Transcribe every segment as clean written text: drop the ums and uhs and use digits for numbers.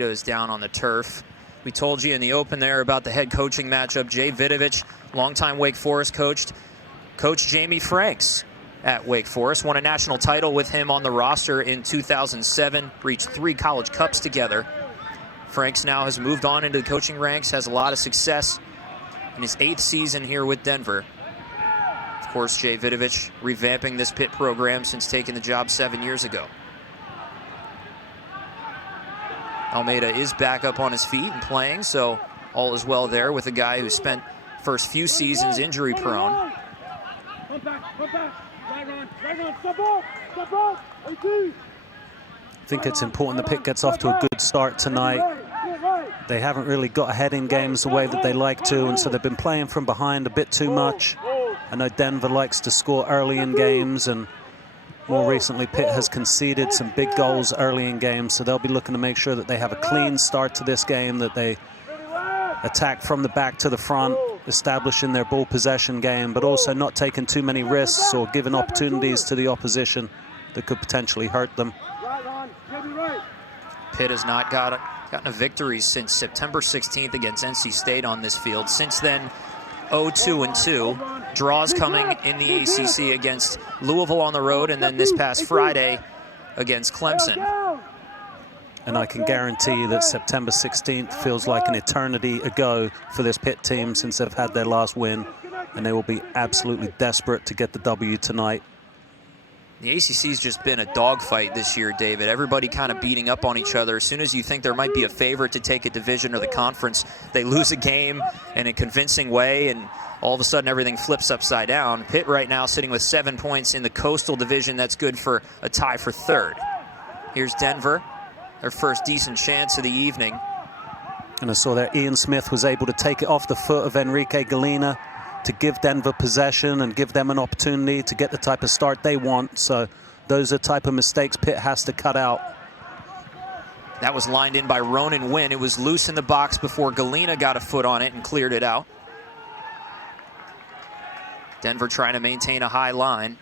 is down on the turf. We told you in the open there about the head coaching matchup. Jay Vidovich, longtime Wake Forest coach Jamie Franks at Wake Forest. Won a national title with him on the roster in 2007. Reached 3 college cups together. Franks now has moved on into the coaching ranks, has a lot of success in his 8th season here with Denver. Of course, Jay Vidovich revamping this Pitt program since taking the job 7 years ago. Almeida is back up on his feet and playing, so all is well there with a guy who spent first few seasons injury prone. I think it's important that Pitt gets off to a good start tonight. They haven't really got ahead in games the way that they like to, and so they've been playing from behind a bit too much. I know Denver likes to score early in games, and more recently Pitt has conceded some big goals early in games, so they'll be looking to make sure that they have a clean start to this game, that they attack from the back to the front, establishing their ball possession game, but also not taking too many risks or giving opportunities to the opposition that could potentially hurt them. Pitt has not gotten a victory since September 16th against NC State on this field. Since then, 0-2-2. Draws coming in the ACC against Louisville on the road, and then this past Friday against Clemson. And I can guarantee you that September 16th feels like an eternity ago for this Pitt team since they've had their last win, and they will be absolutely desperate to get the W tonight. The ACC's just been a dogfight this year, David. Everybody kind of beating up on each other. As soon as you think there might be a favorite to take a division or the conference, they lose a game in a convincing way, and all of a sudden everything flips upside down. Pitt right now sitting with 7 points in the Coastal Division. That's good for a tie for 3rd. Here's Denver, their first decent chance of the evening. And I saw that Ian Smith was able to take it off the foot of Enrique Galena to give Denver possession and give them an opportunity to get the type of start they want. So those are the type of mistakes Pitt has to cut out. That was lined in by Ronan Wynn. It was loose in the box before Galena got a foot on it and cleared it out. Denver trying to maintain a high line.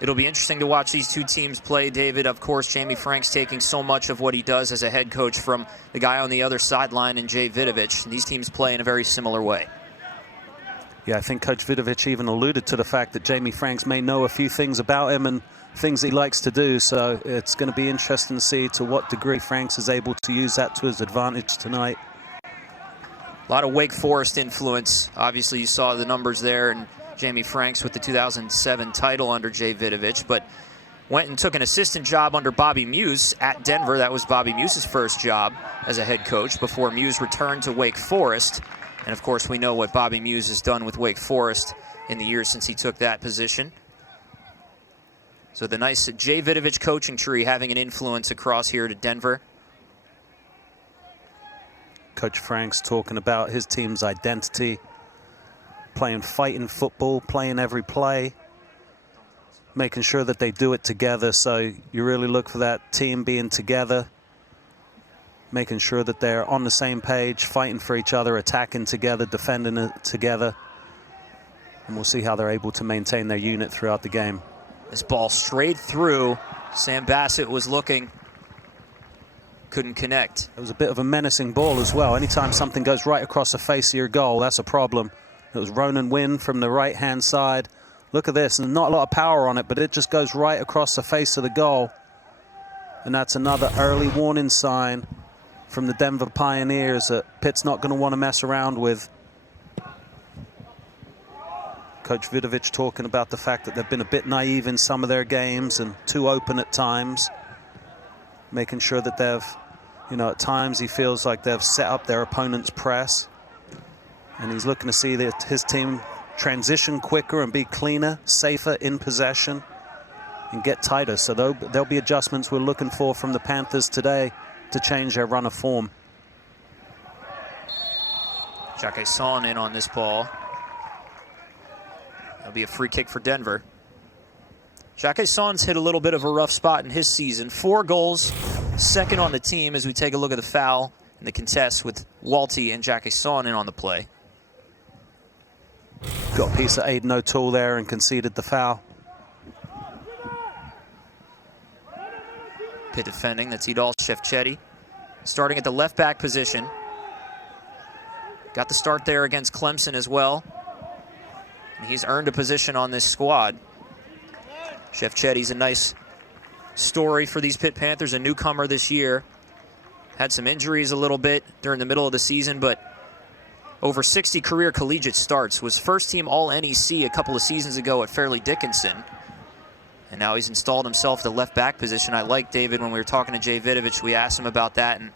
It'll be interesting to watch these two teams play, David. Of course, Jamie Franks taking so much of what he does as a head coach from the guy on the other sideline in Jay Vidovich. And these teams play in a very similar way. Yeah, I think Coach Vidovich even alluded to the fact that Jamie Franks may know a few things about him and things he likes to do. So it's going to be interesting to see to what degree Franks is able to use that to his advantage tonight. A lot of Wake Forest influence. Obviously, you saw the numbers there, and Jamie Franks with the 2007 title under Jay Vidovich, but went and took an assistant job under Bobby Muse at Denver. That was Bobby Muse's first job as a head coach before Muse returned to Wake Forest. And of course, we know what Bobby Muse has done with Wake Forest in the years since he took that position. So the nice Jay Vidovich coaching tree having an influence across here to Denver. Coach Franks talking about his team's identity, playing fighting football, playing every play, making sure that they do it together. So you really look for that team being together, making sure that they're on the same page, fighting for each other, attacking together, defending it together. And we'll see how they're able to maintain their unit throughout the game. This ball straight through. Sam Bassett was looking. Couldn't connect. It was a bit of a menacing ball as well. Anytime something goes right across the face of your goal, that's a problem. It was Ronan Wynn from the right-hand side. Look at this, and not a lot of power on it, but it just goes right across the face of the goal. And that's another early warning sign from the Denver Pioneers that Pitt's not going to want to mess around with. Coach Vidovich talking about the fact that they've been a bit naive in some of their games and too open at times. Making sure that they've, at times he feels like they've set up their opponent's press. And he's looking to see that his team transition quicker and be cleaner, safer in possession and get tighter. So there'll be adjustments we're looking for from the Panthers today to change their run of form. Jacques Son in on this ball. That'll be a free kick for Denver. Jacques Son's hit a little bit of a rough spot in his season. 4 goals, second on the team as we take a look at the foul and the contest with Walty and Jacques Son in on the play. Got a piece of Aiden O'Toole there and conceded the foul. Pitt defending, that's Idal Shevcheti. starting at the left back position. Got the start there against Clemson as well. And he's earned a position on this squad. Chef Chetty's a nice story for these Pitt Panthers, a newcomer this year. Had some injuries a little bit during the middle of the season, but over 60 career collegiate starts. Was first team All-NEC a couple of seasons ago at Fairleigh Dickinson. And now he's installed himself at the left back position. I like David, when we were talking to Jay Vidovich, we asked him about that and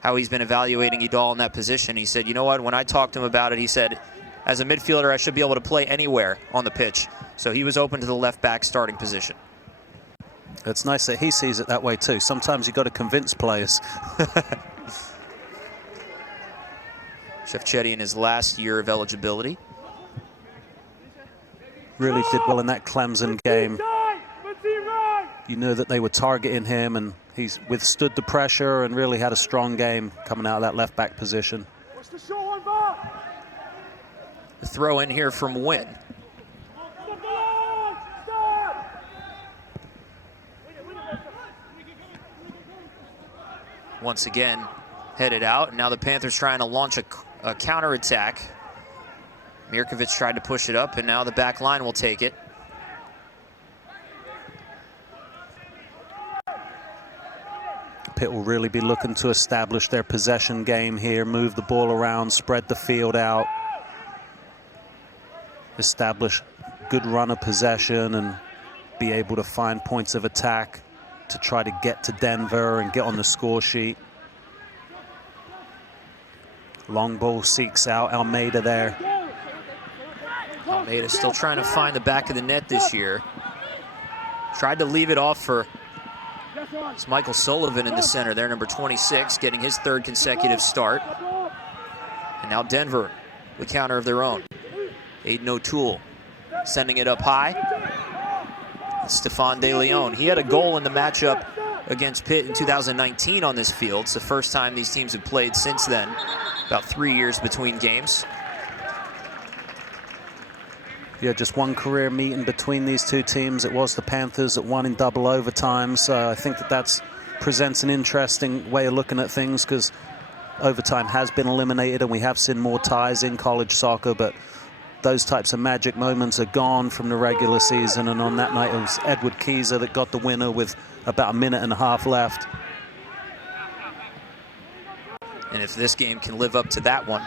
how he's been evaluating Idal in that position. He said, you know what, when I talked to him about it, he said, as a midfielder, I should be able to play anywhere on the pitch. So he was open to the left back starting position. It's nice that he sees it that way too. Sometimes you've got to convince players. Chef Chetty in his last year of eligibility. Really did well in that Clemson game. You knew that they were targeting him, and he's withstood the pressure and really had a strong game coming out of that left back position. The throw in here from Wynn. Once again, headed out, and now the Panthers trying to launch a counterattack. Mirkovic tried to push it up, and now the back line will take it. Pitt will really be looking to establish their possession game here, move the ball around, spread the field out, establish good run of possession, and be able to find points of attack to try to get to Denver and get on the score sheet. Long ball seeks out Almeida there. Almeida still trying to find the back of the net this year. Tried to leave it off for it's Michael Sullivan in the center there, number 26, getting his third consecutive start. And now Denver, the counter of their own. Aiden O'Toole sending it up high. Stephon DeLeon. He had a goal in the matchup against Pitt in 2019 on this field. It's the first time these teams have played since then. About 3 years between games. Yeah, just one career meeting between these two teams. It was the Panthers that won in double overtime. So I think that presents an interesting way of looking at things, because overtime has been eliminated and we have seen more ties in college soccer, but those types of magic moments are gone from the regular season. And on that night, it was Edward Keyser that got the winner with about a minute and a half left. And if this game can live up to that one,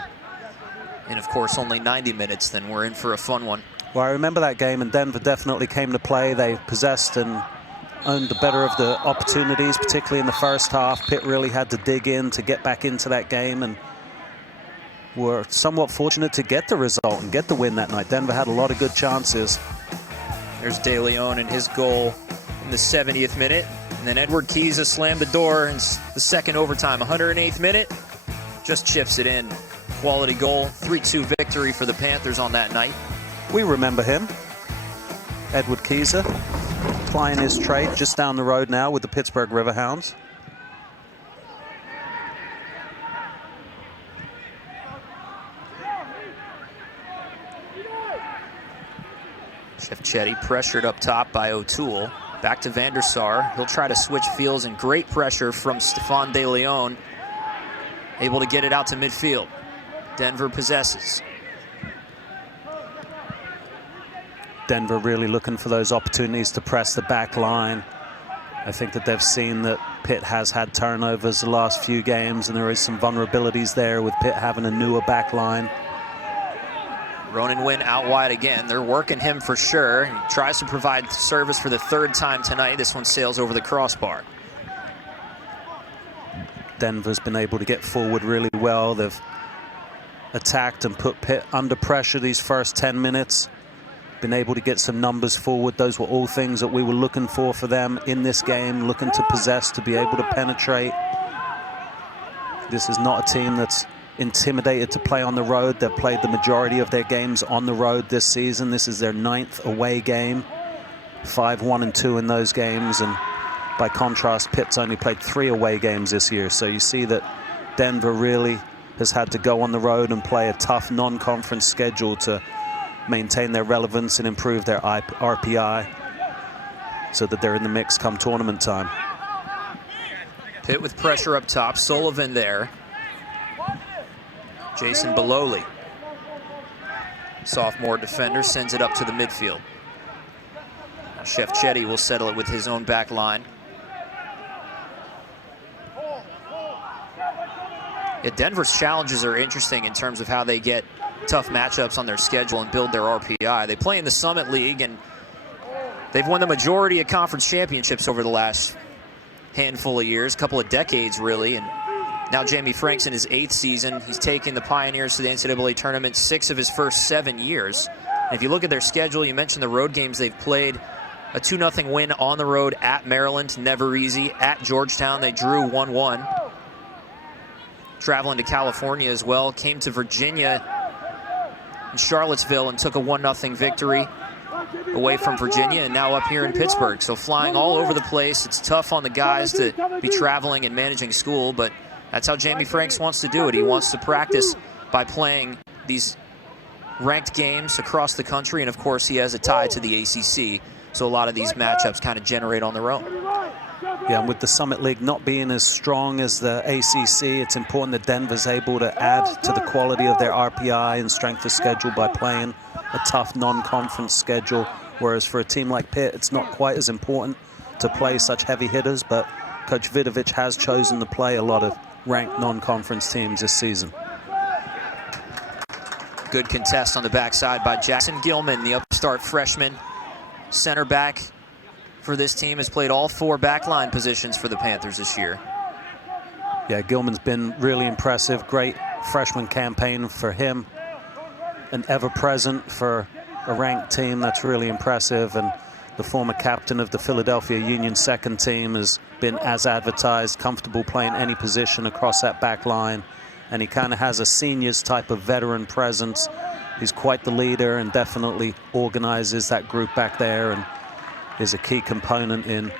and of course only 90 minutes, then we're in for a fun one. Well, I remember that game, and Denver definitely came to play. They possessed and owned the better of the opportunities, particularly in the first half. Pitt really had to dig in to get back into that game, and were somewhat fortunate to get the result and get the win that night. Denver had a lot of good chances. There's DeLeon and his goal in the 70th minute. And then Edward Keyser slammed the door in the second overtime, 108th minute. Just chips it in. Quality goal, 3-2 victory for the Panthers on that night. We remember him. Edward Keyser, plying his trade just down the road now with the Pittsburgh Riverhounds. Chef Chetty pressured up top by O'Toole. Back to Van der Sar. He'll try to switch fields, and great pressure from Stephon DeLeon. Able to get it out to midfield. Denver possesses. Denver really looking for those opportunities to press the back line. I think that they've seen that Pitt has had turnovers the last few games, and there is some vulnerabilities there with Pitt having a newer back line. Ronan Wynn out wide again. They're working him for sure. He tries to provide service for the third time tonight. This one sails over the crossbar. Denver's been able to get forward really well. They've attacked and put Pitt under pressure these first 10 minutes. Been able to get some numbers forward. Those were all things that we were looking for them in this game, looking to possess, to be able to penetrate. This is not a team that's intimidated to play on the road. They've played the majority of their games on the road this season. This is their 9th away game. 5-1-2 in those games, and by contrast, Pitt's only played 3 away games this year. So you see that Denver really has had to go on the road and play a tough non-conference schedule to maintain their relevance and improve their RPI so that they're in the mix come tournament time. Pitt with pressure up top. Sullivan there. Jason Beloli, sophomore defender, sends it up to the midfield. Now Shefchetti will settle it with his own back line. Yeah, Denver's challenges are interesting in terms of how they get tough matchups on their schedule and build their RPI. They play in the Summit League, and they've won the majority of conference championships over the last handful of years, couple of decades really, and now Jamie Frank's in his 8th season. He's taken the Pioneers to the NCAA tournament 6 of his first 7 years. And if you look at their schedule, you mentioned the road games they've played. A 2-0 win on the road at Maryland, never easy. At Georgetown, they drew 1-1. Traveling to California as well. Came to Virginia and Charlottesville and took a 1-0 victory away from Virginia, and now up here in Pittsburgh. So flying all over the place. It's tough on the guys to be traveling and managing school, but that's how Jamie Franks wants to do it. He wants to practice by playing these ranked games across the country, and of course he has a tie to the ACC, so a lot of these matchups kind of generate on their own. Yeah, and with the Summit League not being as strong as the ACC, it's important that Denver's able to add to the quality of their RPI and strength of schedule by playing a tough non-conference schedule, whereas for a team like Pitt, it's not quite as important to play such heavy hitters, but Coach Vidovich has chosen to play a lot of ranked non-conference teams this season. Good contest on the backside by Jackson Gilman, the upstart freshman center back for this team, has played all 4 backline positions for the Panthers this year. Yeah, Gilman's been really impressive. Great freshman campaign for him. And ever-present for a ranked team. That's really impressive. And the former captain of the Philadelphia Union 2nd team has been, as advertised, comfortable playing any position across that back line. And he kind of has a seniors type of veteran presence. He's quite the leader and definitely organizes that group back there and is a key component in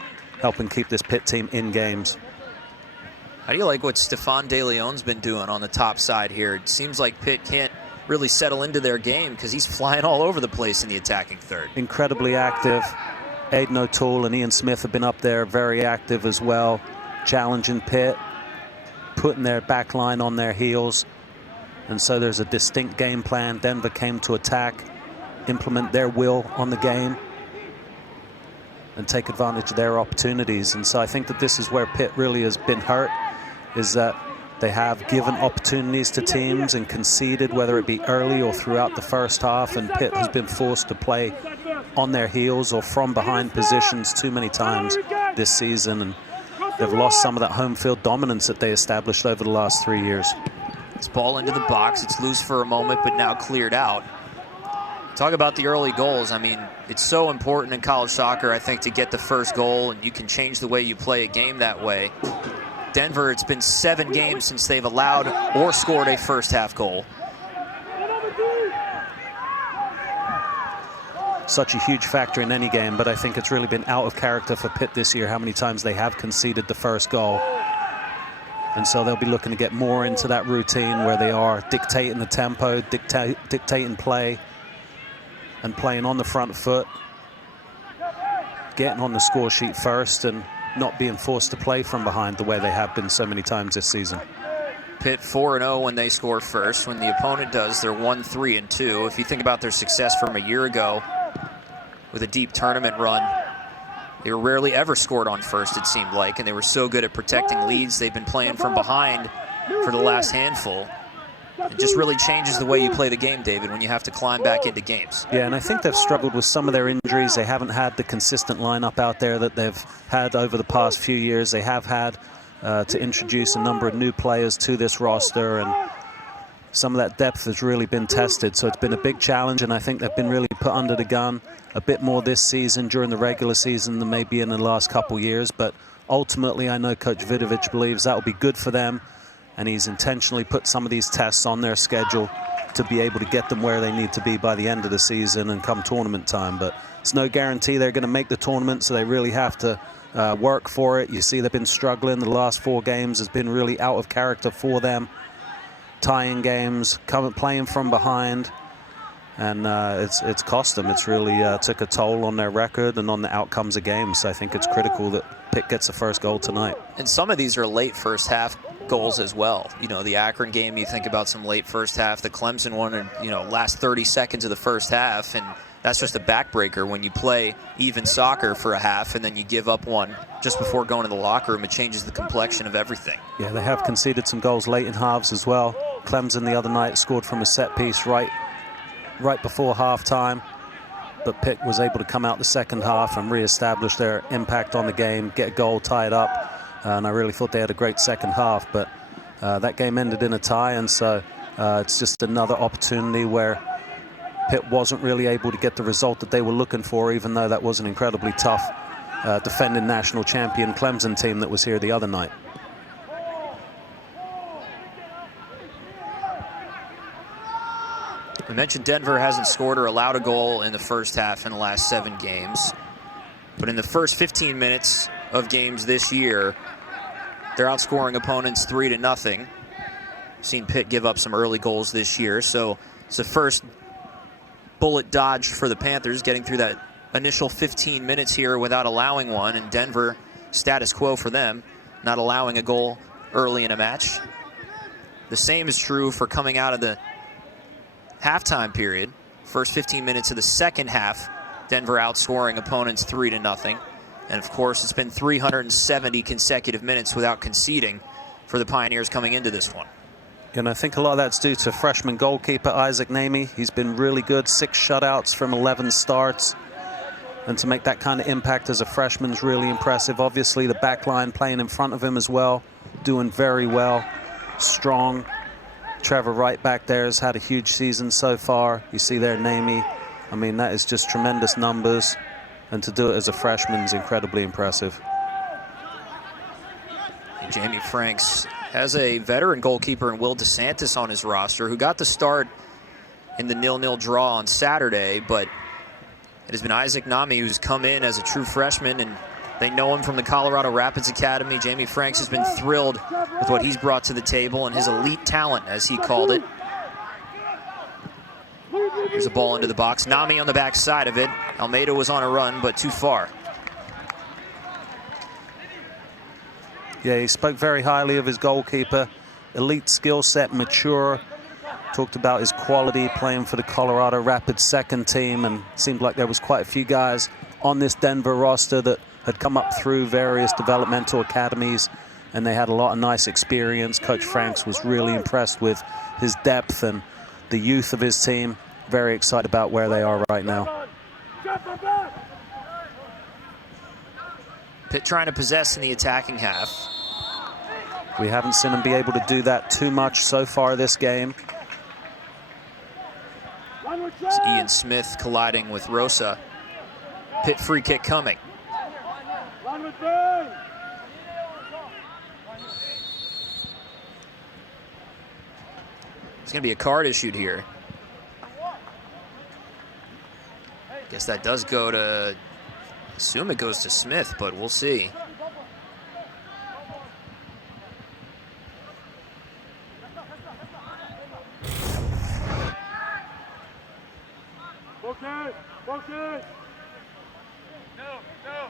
helping keep this Pitt team in games. How do you like what Stephon DeLeon's been doing on the top side here? It seems like Pitt can't really settle into their game because he's flying all over the place in the attacking third. Incredibly active. Aiden O'Toole and Ian Smith have been up there very active as well, challenging Pitt, putting their back line on their heels. And so there's a distinct game plan. Denver came to attack, implement their will on the game, and take advantage of their opportunities. And so I think that this is where Pitt really has been hurt, is that they have given opportunities to teams and conceded, whether it be early or throughout the first half, and Pitt has been forced to play on their heels or from behind positions too many times this season, and they've lost some of that home field dominance that they established over the last 3 years. This ball into the box. It's loose for a moment, but now cleared out. Talk about the early goals. I mean, it's so important in college soccer, I think, to get the first goal, and you can change the way you play a game that way. Denver, it's been 7 games since they've allowed or scored a first half goal. Such a huge factor in any game, but I think it's really been out of character for Pitt this year how many times they have conceded the first goal. And so they'll be looking to get more into that routine where they are dictating the tempo, dictating play, and playing on the front foot, getting on the score sheet first and not being forced to play from behind the way they have been so many times this season. Pitt 4-0 when they score first. When the opponent does, they're 1-3-2. If you think about their success from a year ago with a deep tournament run, they were rarely ever scored on first, it seemed like, and they were so good at protecting leads. They've been playing from behind for the last handful. It just really changes the way you play the game, David, when you have to climb back into games. Yeah, and I think they've struggled with some of their injuries. They haven't had the consistent lineup out there that they've had over the past few years. They have had to introduce a number of new players to this roster, and some of that depth has really been tested. So it's been a big challenge, and I think they've been really put under the gun a bit more this season during the regular season than maybe in the last couple years. But ultimately, I know Coach Vidovich believes that will be good for them, and he's intentionally put some of these tests on their schedule to be able to get them where they need to be by the end of the season and come tournament time. But it's no guarantee they're going to make the tournament, so they really have to work for it. You see they've been struggling. The last 4 games has been really out of character for them. Tying games, playing from behind. And it's cost them. It's really took a toll on their record and on the outcomes of games. So I think it's critical that Pitt gets the first goal tonight. And some of these are late first half goals as well. You know, the Akron game, you think about some late first half. The Clemson one, you know, last 30 seconds of the first half. And that's just a backbreaker when you play even soccer for a half and then you give up one just before going to the locker room. It changes the complexion of everything. Yeah, they have conceded some goals late in halves as well. Clemson the other night scored from a set piece right before halftime, but Pitt was able to come out the second half and re-establish their impact on the game, get a goal, tie it up, and I really thought they had a great second half, but that game ended in a tie, and so it's just another opportunity where Pitt wasn't really able to get the result that they were looking for, even though that was an incredibly tough defending national champion Clemson team that was here the other night. We mentioned Denver hasn't scored or allowed a goal in the first half in the last 7 games. But in the first 15 minutes of games this year, they're outscoring opponents 3-0. Seen Pitt give up some early goals this year. So it's the first bullet dodge for the Panthers, getting through that initial 15 minutes here without allowing one. And Denver, status quo for them, not allowing a goal early in a match. The same is true for coming out of the halftime period. First 15 minutes of the second half, Denver outscoring opponents 3-0. And of course, it's been 370 consecutive minutes without conceding for the Pioneers coming into this one. And I think a lot of that's due to freshman goalkeeper Isaac Namey. He's been really good, 6 shutouts from 11 starts. And to make that kind of impact as a freshman is really impressive. Obviously, the back line playing in front of him as well, doing very well, strong. Trevor Wright back there has had a huge season so far. You see there Namey. I mean, that is just tremendous numbers. And to do it as a freshman is incredibly impressive. Jamie Franks has a veteran goalkeeper in Will DeSantis on his roster, who got the start in the 0-0 draw on Saturday, but it has been Isaac Namey who's come in as a true freshman, and they know him from the Colorado Rapids Academy. Jamie Franks has been thrilled with what he's brought to the table and his elite talent, as he called it. Here's a ball into the box. Namey on the back side of it. Almeida was on a run, but too far. Yeah, he spoke very highly of his goalkeeper. Elite skill set, mature. Talked about his quality playing for the Colorado Rapids second team, and seemed like there was quite a few guys on this Denver roster that had come up through various developmental academies, and they had a lot of nice experience. Coach Franks was really impressed with his depth and the youth of his team. Very excited about where they are right now. Pitt trying to possess in the attacking half. We haven't seen him be able to do that too much so far this game. It's Ian Smith colliding with Rosa. Pitt free kick coming. There's going to be a card issued here. Guess that does go to, assume it goes to Smith, but we'll see.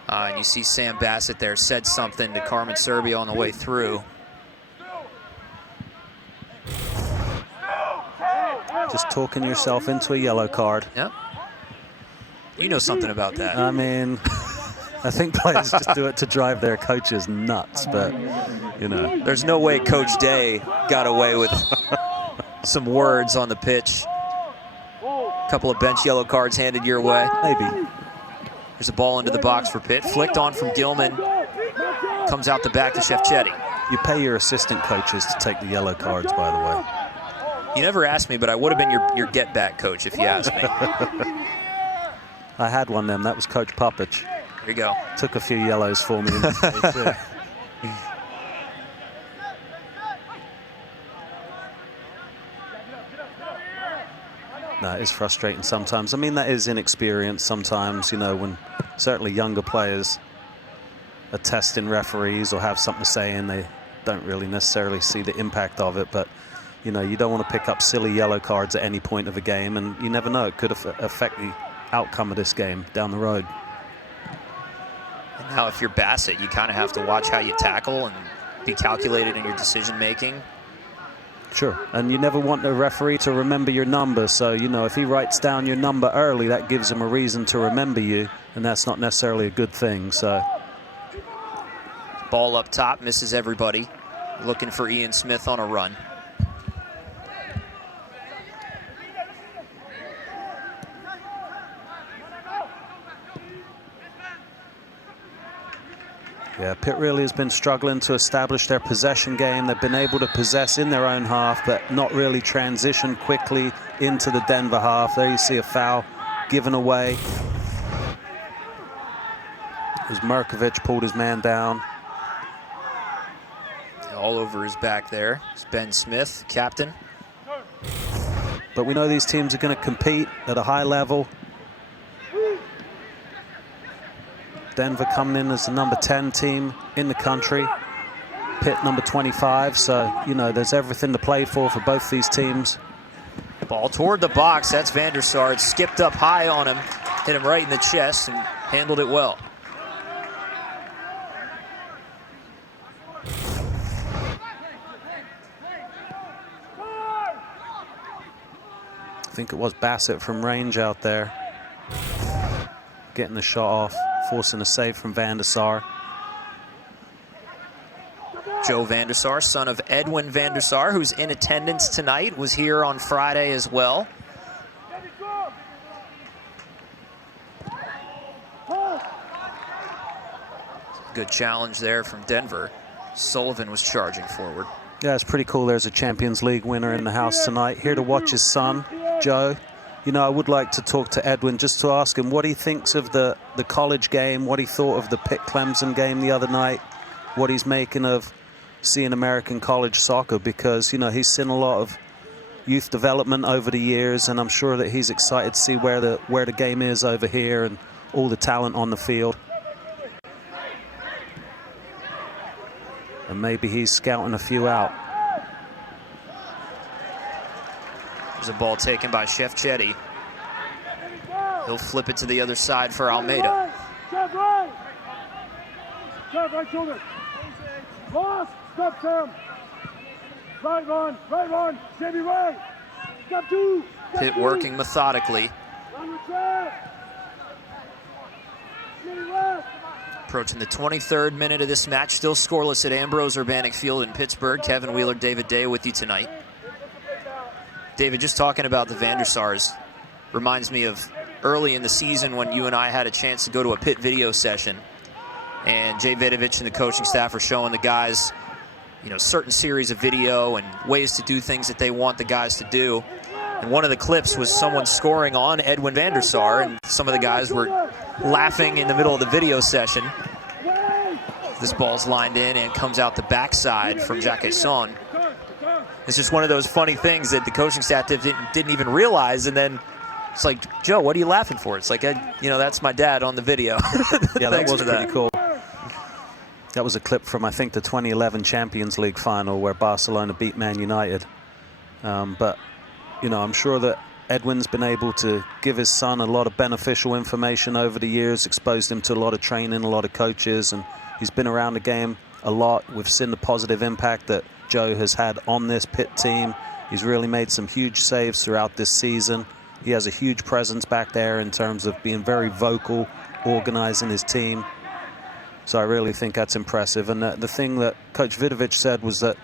And you see Sam Bassett there said something to Carmen Serbio on the way through. Just talking yourself into a yellow card. Yep. You know something about that. I mean, I think players just do it to drive their coaches nuts, but, you know. There's no way Coach Day got away with some words on the pitch. A couple of bench yellow cards handed your way. Maybe. There's a ball into the box for Pitt. Flicked on from Gilman. Comes out the back to Shevchetti. You pay your assistant coaches to take the yellow cards, by the way. You never asked me, but I would have been your get-back coach if you asked me. I had one then. That was Coach Popovich. There you go. Took a few yellows for me. No, it's frustrating sometimes. I mean, that is inexperience sometimes, you know, when certainly younger players are testing referees or have something to say and they don't really necessarily see the impact of it. But you know, you don't want to pick up silly yellow cards at any point of a game, and you never know, it could affect the outcome of this game down the road. And now if you're Bassett, you kind of have to watch how you tackle and be calculated in your decision making. Sure, and you never want a referee to remember your number, so, you know, if he writes down your number early, that gives him a reason to remember you, and that's not necessarily a good thing. So ball up top, misses everybody. Looking for Ian Smith on a run. Yeah, Pitt really has been struggling to establish their possession game. They've been able to possess in their own half, but not really transition quickly into the Denver half. There you see a foul given away as Merkovich pulled his man down. All over his back there. It's Ben Smith, captain. But we know these teams are going to compete at a high level. Denver coming in as the number 10 team in the country. Pitt number 25, so, you know, there's everything to play for both these teams. Ball toward the box, that's Van der Sar. It skipped up high on him, hit him right in the chest and handled it well. I think it was Bassett from range out there, getting the shot off, forcing a save from Van der Sar. Joe Van der Sar, son of Edwin Van der Sar, who's in attendance tonight, was here on Friday as well. Good challenge there from Denver. Sullivan was charging forward. Yeah, it's pretty cool. There's a Champions League winner in the house tonight, here to watch his son, Joe. You know, I would like to talk to Edwin just to ask him what he thinks of the college game, what he thought of the Pitt-Clemson game the other night, what he's making of seeing American college soccer, because, you know, he's seen a lot of youth development over the years, and I'm sure that he's excited to see where the game is over here and all the talent on the field. And maybe he's scouting a few out. There's a ball taken by Shefchetti. He'll flip it to the other side for Almeida. Shove right. Shove right shoulder. Lost. Stop, Sam. Right one. Jamie right. Stop two. Pitt working methodically. Run with Jeff. Jamie left. Approaching the 23rd minute of this match, still scoreless at Ambrose Urbanic Field in Pittsburgh. Kevin Wheeler, David Day with you tonight. David, just talking about the Van der Sars reminds me of early in the season when you and I had a chance to go to a Pitt video session, and Jay Vidovich and the coaching staff are showing the guys, you know, certain series of video and ways to do things that they want the guys to do. And one of the clips was someone scoring on Edwin Van der Sar, and some of the guys were laughing in the middle of the video session. This ball's lined in and comes out the backside from Jacques Son. It's just one of those funny things that the coaching staff didn't even realize, and then it's like, Joe, what are you laughing for? It's like, you know, that's my dad on the video. Yeah, that was pretty cool. That was a clip from, I think, the 2011 Champions League final where Barcelona beat Man United. But, you know, I'm sure that Edwin's been able to give his son a lot of beneficial information over the years, exposed him to a lot of training, a lot of coaches, and he's been around the game a lot. We've seen the positive impact that Joe has had on this Pitt team. He's really made some huge saves throughout this season. He has a huge presence back there in terms of being very vocal, organizing his team. So I really think that's impressive. And the thing that Coach Vidovich said was that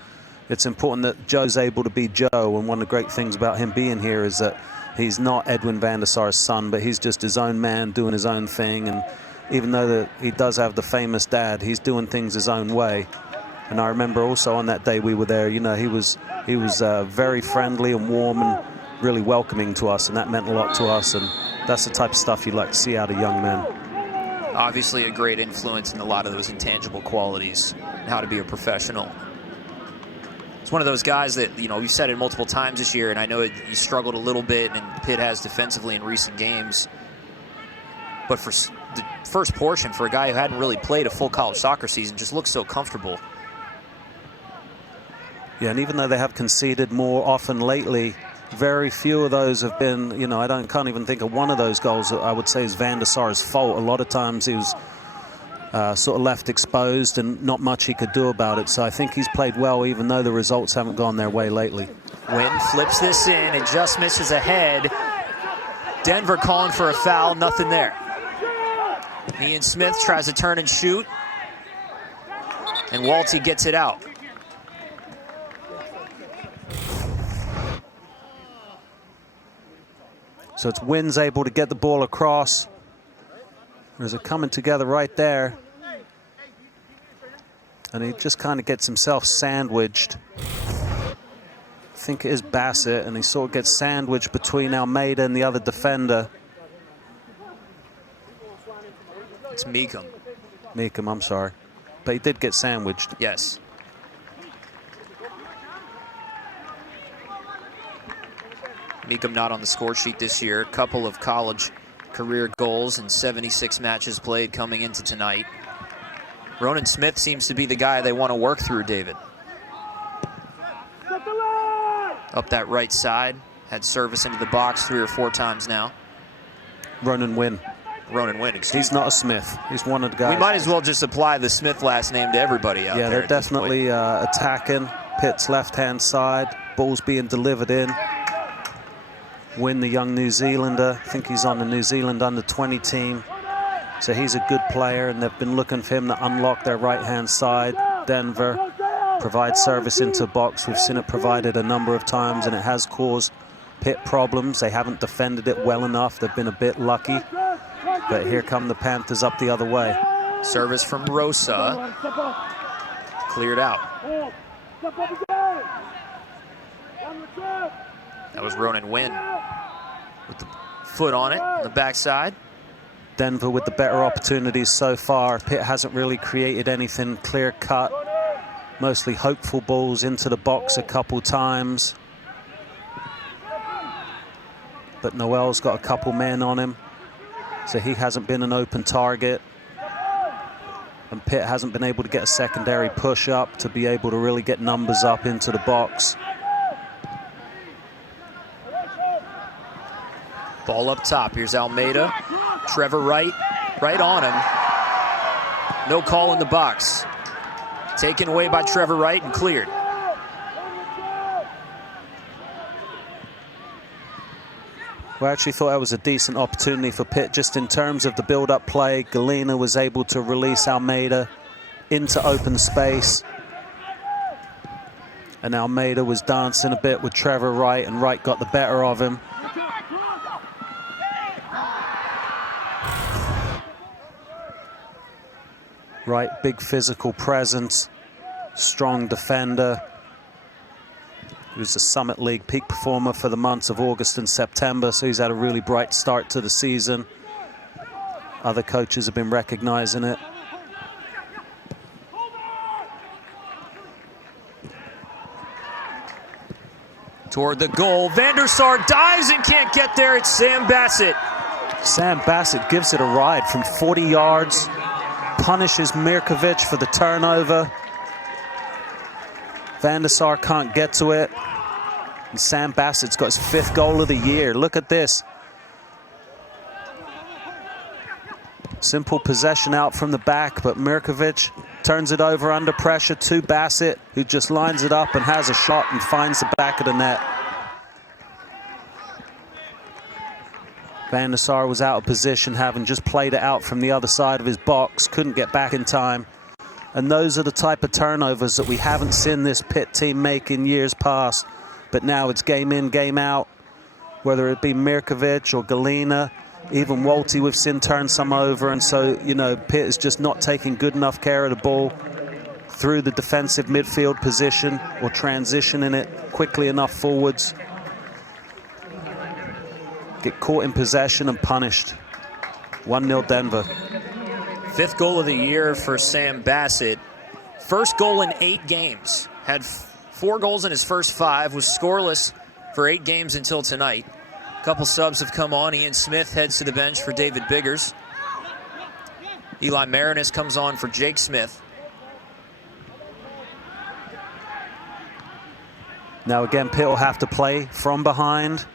it's important that Joe's able to be Joe. And one of the great things about him being here is that he's not Edwin Van der Sar's son, but he's just his own man doing his own thing. And even though he does have the famous dad, he's doing things his own way. And I remember also on that day we were there, you know, he was very friendly and warm and really welcoming to us, and that meant a lot to us. And that's the type of stuff you'd like to see out of young men. Obviously a great influence in a lot of those intangible qualities, and how to be a professional. It's one of those guys that, you know, we've said it multiple times this year, and I know he struggled a little bit, and Pitt has defensively in recent games. But for the first portion, for a guy who hadn't really played a full college soccer season, just looks so comfortable. Yeah, and even though they have conceded more often lately, very few of those have been, you know, can't even think of one of those goals that I would say is Van der Sar's fault. A lot of times he was sort of left exposed and not much he could do about it. So I think he's played well, even though the results haven't gone their way lately. Wynn flips this in. It just misses ahead. Denver calling for a foul. Nothing there. Ian Smith tries to turn and shoot. And Walty gets it out. So it's Wynn's able to get the ball across. There's a coming together right there. And he just kind of gets himself sandwiched. I think it is Bassett, and he sort of gets sandwiched between Almeida and the other defender. It's Meekum. Meekum, I'm sorry. But he did get sandwiched. Yes. Meekum not on the score sheet this year. A couple of college career goals and 76 matches played coming into tonight. Ronan Smith seems to be the guy they want to work through, David. Up that right side. Had service into the box 3 or 4 times now. Ronan Wynn. Ronan Wynn, excuse me. He's not a Smith. He's one of the guys. We might as well just apply the Smith last name to everybody out there. Yeah, they're definitely attacking Pitt's left-hand side. Ball's being delivered in. Wynn, the young New Zealander. I think he's on the New Zealand under-20 team. So he's a good player, and they've been looking for him to unlock their right-hand side. Denver provides service into box. We've seen it provided a number of times, and it has caused Pitt problems. They haven't defended it well enough. They've been a bit lucky. But here come the Panthers up the other way. Service from Rosa. Cleared out. That was Ronan Wynn with the foot on it on the backside. Denver with the better opportunities so far. Pitt hasn't really created anything clear-cut. Mostly hopeful balls into the box a couple times. But Noel's got a couple men on him, so he hasn't been an open target. And Pitt hasn't been able to get a secondary push-up to be able to really get numbers up into the box. Ball up top. Here's Almeida. Trevor Wright, right on him. No call in the box. Taken away by Trevor Wright and cleared. Well, I actually thought that was a decent opportunity for Pitt just in terms of the build-up play. Galena was able to release Almeida into open space. And Almeida was dancing a bit with Trevor Wright, and Wright got the better of him. Wright, big physical presence, strong defender. He was a Summit League peak performer for the months of August and September, so he's had a really bright start to the season. Other coaches have been recognizing it. Toward the goal. Van der Sar dives and can't get there. It's Sam Bassett. Sam Bassett gives it a ride from 40 yards. Punishes Mirkovic for the turnover. Van der Sar can't get to it. And Sam Bassett's got his 5th goal of the year. Look at this. Simple possession out from the back, but Mirkovic turns it over under pressure to Bassett, who just lines it up and has a shot and finds the back of the net. Van der Sar was out of position, having just played it out from the other side of his box, couldn't get back in time. And those are the type of turnovers that we haven't seen this Pitt team make in years past. But now it's game in, game out, whether it be Mirkovic or Galena, even Walty we've seen turn some over. And so, you know, Pitt is just not taking good enough care of the ball through the defensive midfield position or transitioning it quickly enough forwards. Get caught in possession and punished. 1-0 Denver. 5th goal of the year for Sam Bassett. First goal in 8 games. Had 4 goals in his first 5. Was scoreless for 8 games until tonight. A couple subs have come on. Ian Smith heads to the bench for David Biggers. Eli Marinus comes on for Jake Smith. Now again, Pitt will have to play from behind.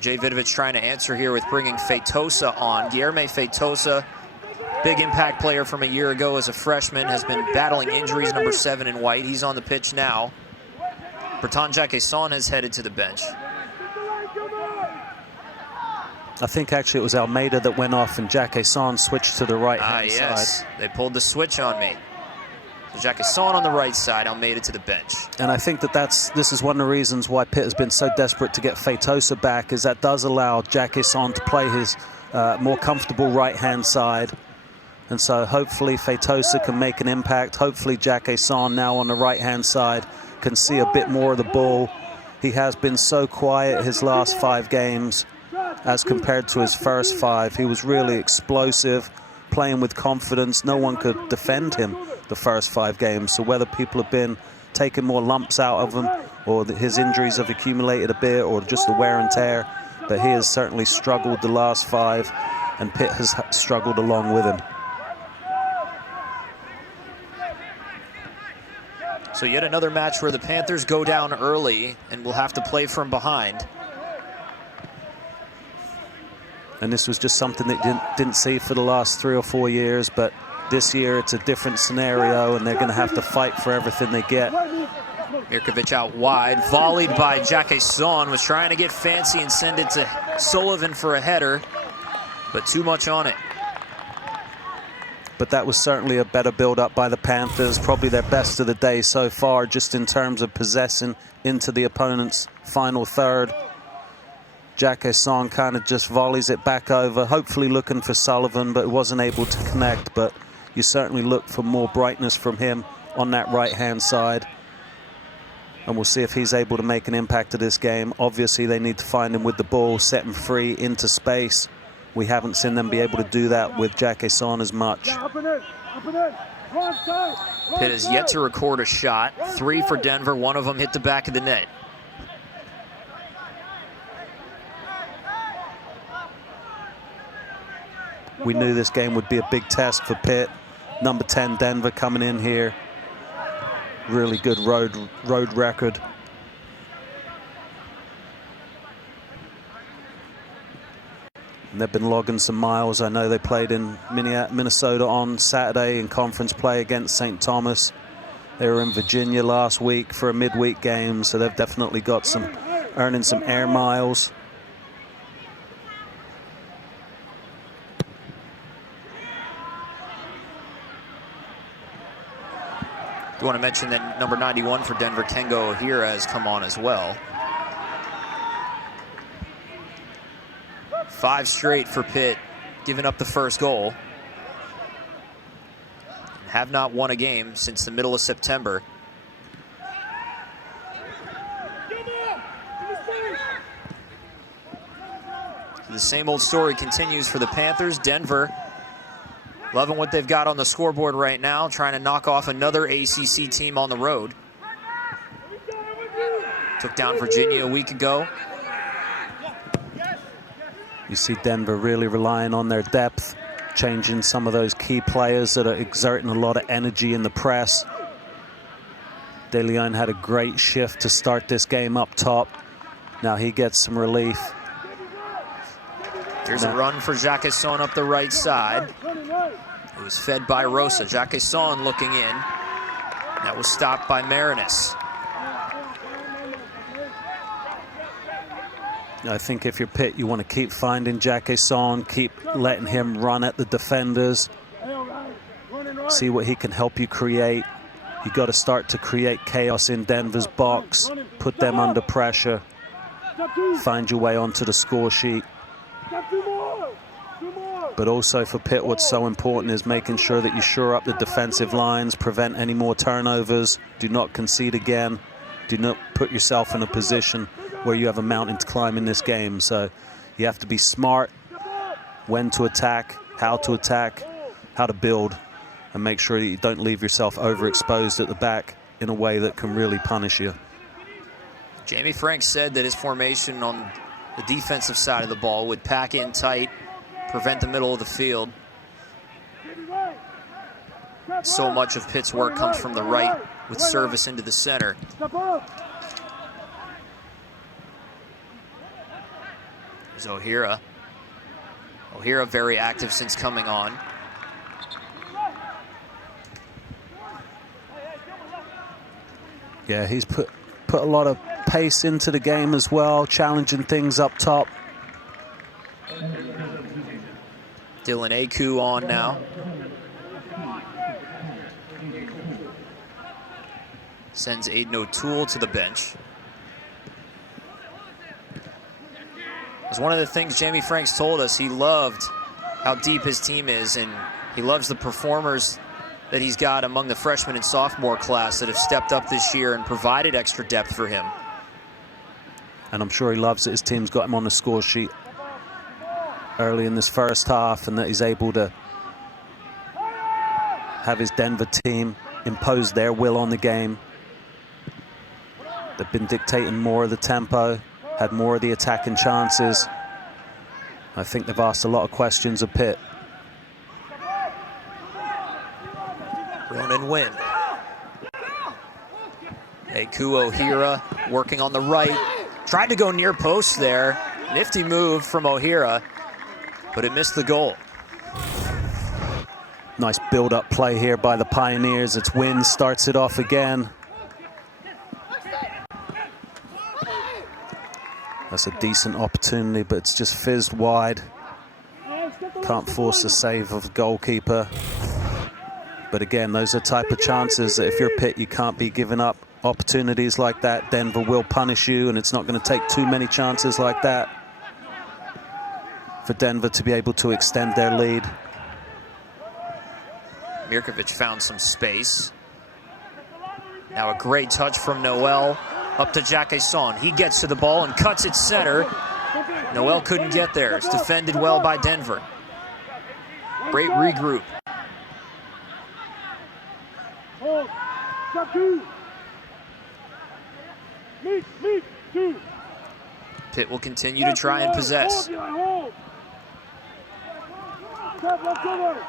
Jay Vidovich trying to answer here with bringing Feitosa on. Guilherme Feitosa, big impact player from a year ago as a freshman, has been battling injuries, number 7 in white. He's on the pitch now. Bertrand Jacquesson has headed to the bench. I think actually it was Almeida that went off and Jacquesson switched to the right-hand yes. side. They pulled the switch on me. So Jacquesson on the right side, Almeida to the bench. And I think that this is one of the reasons why Pitt has been so desperate to get Feitosa back, is that does allow Jacquesson to play his more comfortable right-hand side. And so hopefully Feitosa can make an impact. Hopefully Jacquesson now on the right-hand side can see a bit more of the ball. He has been so quiet his last 5 games as compared to his first 5. He was really explosive, playing with confidence. No one could defend him the first 5 games. So whether people have been taking more lumps out of him, or that his injuries have accumulated a bit, or just the wear and tear, but he has certainly struggled the last 5, and Pitt has struggled along with him. So yet another match where the Panthers go down early and will have to play from behind. And this was just something that you didn't see for the last 3 or 4 years, but this year it's a different scenario, and they're going to have to fight for everything they get. Mirkovic out wide, volleyed by Jacquesson, was trying to get fancy and send it to Sullivan for a header, but too much on it. But that was certainly a better build-up by the Panthers, probably their best of the day so far, just in terms of possessing into the opponent's final third. Jacquesson kind of just volleys it back over, hopefully looking for Sullivan, but wasn't able to connect. But you certainly look for more brightness from him on that right-hand side. And we'll see if he's able to make an impact of this game. Obviously, they need to find him with the ball, set him free into space. We haven't seen them be able to do that with Jacquesson as much. Pitt has yet to record a shot. 3 for Denver, 1 of them hit the back of the net. We knew this game would be a big test for Pitt. Number 10, Denver, coming in here. Really good road record. And they've been logging some miles. I know they played in Minnesota on Saturday in conference play against St. Thomas. They were in Virginia last week for a midweek game, so they've definitely got earning some air miles. Do want to mention that number 91 for Denver, Kengo Ohira, has come on as well. 5 straight for Pitt, giving up the first goal. Have not won a game since the middle of September. The same old story continues for the Panthers. Denver loving what they've got on the scoreboard right now, trying to knock off another ACC team on the road. Took down Virginia a week ago. You see Denver really relying on their depth, changing some of those key players that are exerting a lot of energy in the press. De Leon had a great shift to start this game up top. Now he gets some relief. Here's a run for Jacquesson up the right side. It was fed by Rosa. Jacquesson looking in. That was stopped by Marinus. I think if you're Pitt, you want to keep finding Jacquesson, keep letting him run at the defenders, see what he can help you create. You got to start to create chaos in Denver's box, put them under pressure, find your way onto the score sheet. But also for Pitt, what's so important is making sure that you shore up the defensive lines, prevent any more turnovers, do not concede again, do not put yourself in a position where you have a mountain to climb in this game. So you have to be smart when to attack, how to build, and make sure that you don't leave yourself overexposed at the back in a way that can really punish you. Jamie Franks said that his formation on the defensive side of the ball would pack in tight, prevent the middle of the field. So much of Pitt's work comes from the right with service into the center. Step up. There's O'Hara. O'Hara very active since coming on. Yeah, he's put a lot of pace into the game as well, challenging things up top. Dylan Aku on now. Sends Aiden O'Toole to the bench. As one of the things Jamie Franks told us, he loved how deep his team is, and he loves the performers that he's got among the freshman and sophomore class that have stepped up this year and provided extra depth for him. And I'm sure he loves that his team's got him on the score sheet early in this first half, and that he's able to have his Denver team impose their will on the game. They've been dictating more of the tempo, had more of the attacking chances. I think they've asked a lot of questions of Pitt. Ronan Wynn. Aku O'Hara working on the right. Tried to go near post there. Nifty move from O'Hara, but it missed the goal. Nice build-up play here by the Pioneers. It's Wynn, starts it off again. That's a decent opportunity, but it's just fizzed wide. Can't force a save of the goalkeeper. But again, those are type of chances that if you're Pitt, you can't be giving up opportunities like that. Denver will punish you, and it's not going to take too many chances like that for Denver to be able to extend their lead. Mirkovic found some space. Now a great touch from Noel. Up to Jacquesson. He gets to the ball and cuts it center. Noel couldn't get there. It's defended well by Denver. Great regroup. Hold. Step two. Meet, two. Pitt will continue to try and possess. Hold. Step left shoulder.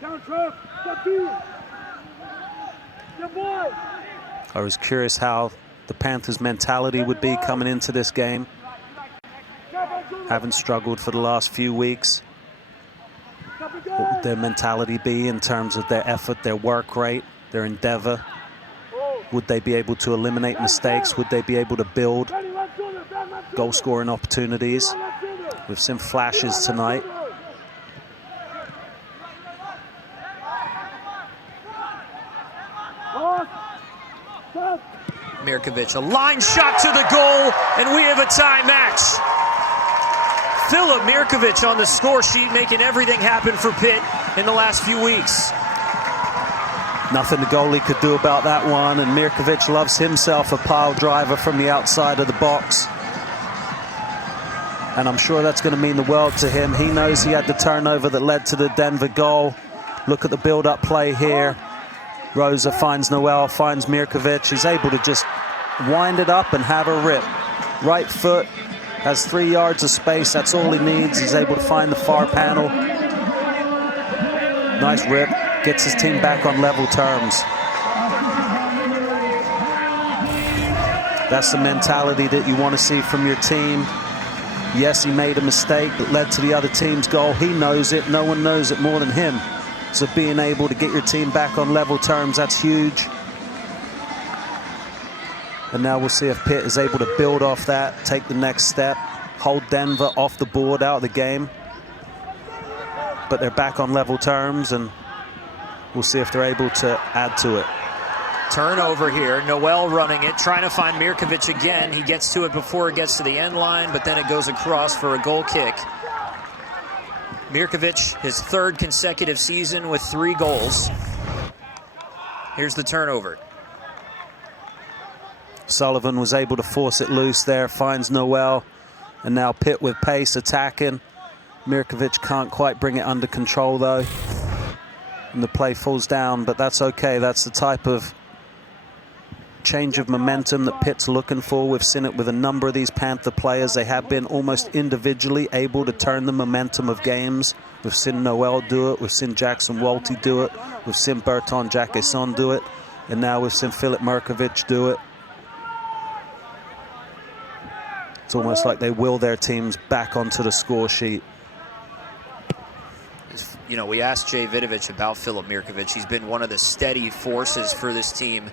Down trap. Step two. I was curious how the Panthers' mentality would be coming into this game. Haven't struggled for the last few weeks. What would their mentality be in terms of their effort, their work rate, their endeavor? Would they be able to eliminate mistakes? Would they be able to build goal-scoring opportunities? We've seen flashes tonight. Mirkovic, a line shot to the goal, and we have a tie match. Philip Mirkovic on the score sheet, making everything happen for Pitt in the last few weeks. Nothing the goalie could do about that one, and Mirkovic loves himself a pile driver from the outside of the box. And I'm sure that's going to mean the world to him. He knows he had the turnover that led to the Denver goal. Look at the build-up play here. Rosa finds Noel, finds Mirkovic. He's able to just wind it up and have a rip. Right foot, has 3 yards of space. That's all he needs. He's able to find the far panel. Nice rip. Gets his team back on level terms. That's the mentality that you want to see from your team. Yes, he made a mistake that led to the other team's goal. He knows it. No one knows it more than him. So being able to get your team back on level terms, that's huge. And now we'll see if Pitt is able to build off that, take the next step, hold Denver off the board, out of the game. But they're back on level terms, and we'll see if they're able to add to it. Turnover here. Noel running it, trying to find Mirkovic again. He gets to it before it gets to the end line, but then it goes across for a goal kick. Mirkovic, his 3rd consecutive season with 3 goals. Here's the turnover. Sullivan was able to force it loose there, finds Noel, and now Pitt with pace attacking. Mirkovic can't quite bring it under control though, and the play falls down, but that's okay. That's the type of change of momentum that Pitt's looking for. We've seen it with a number of these Panther players. They have been almost individually able to turn the momentum of games We've seen Noel do it. We've seen Jackson Walty do it. We've seen Bertrand Jacquesson do it. And now we've seen Filip Mirkovic do it. It's almost like they will their teams back onto the score sheet. You know, we asked Jay Vidovich about Filip Mirkovic. He's been one of the steady forces for this team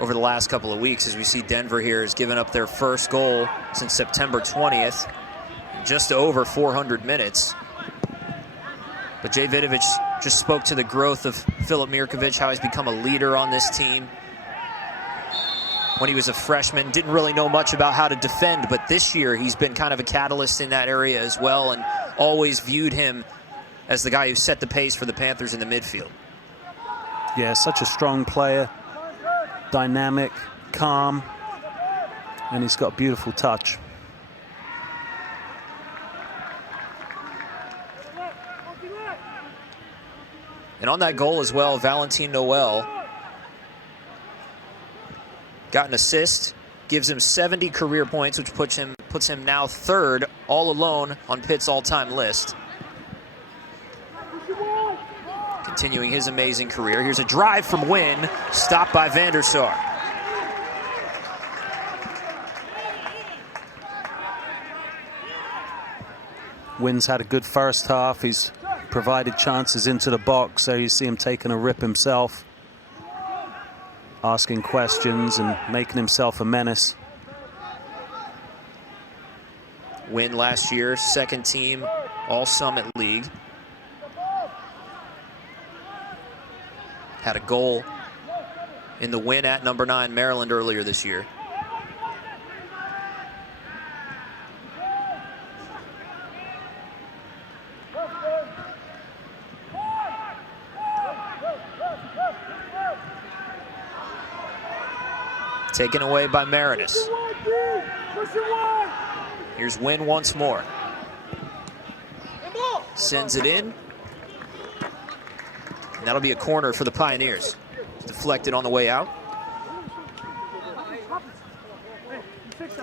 over the last couple of weeks. As we see, Denver here has given up their first goal since September 20th, just over 400 minutes. But Jay Vidovich just spoke to the growth of Filip Mirkovic, how he's become a leader on this team. When he was a freshman, didn't really know much about how to defend, but this year he's been kind of a catalyst in that area as well, and always viewed him as the guy who set the pace for the Panthers in the midfield. Yeah, such a strong player, dynamic, calm, and he's got a beautiful touch. And on that goal as well, Valentin Noel got an assist, gives him 70 career points, which puts him now third, all alone on Pitt's all-time list. Continuing his amazing career. Here's a drive from Wynn, stopped by Van der Sar. Wynn's had a good first half. He's provided chances into the box. There you see him taking a rip himself, asking questions and making himself a menace. Wynn last year, second team All-Summit League. Had a goal in the win at number 9 Maryland earlier this year. Taken away by Marinus. Here's Wynn once more. Sends it in. And that'll be a corner for the Pioneers. Deflected on the way out.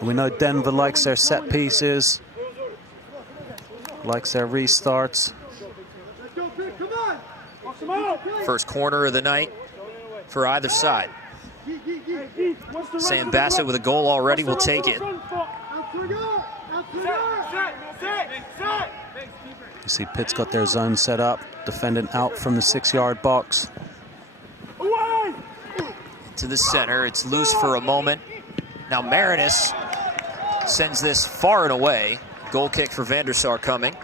We know Denver likes their set pieces, likes their restarts. First corner of the night for either side. Sam Bassett with a goal already will take it. You see Pitt's got their zone set up, defending out from the 6-yard box. To the center, it's loose for a moment. Now Marinus sends this far and away. Goal kick for Van der Sar coming.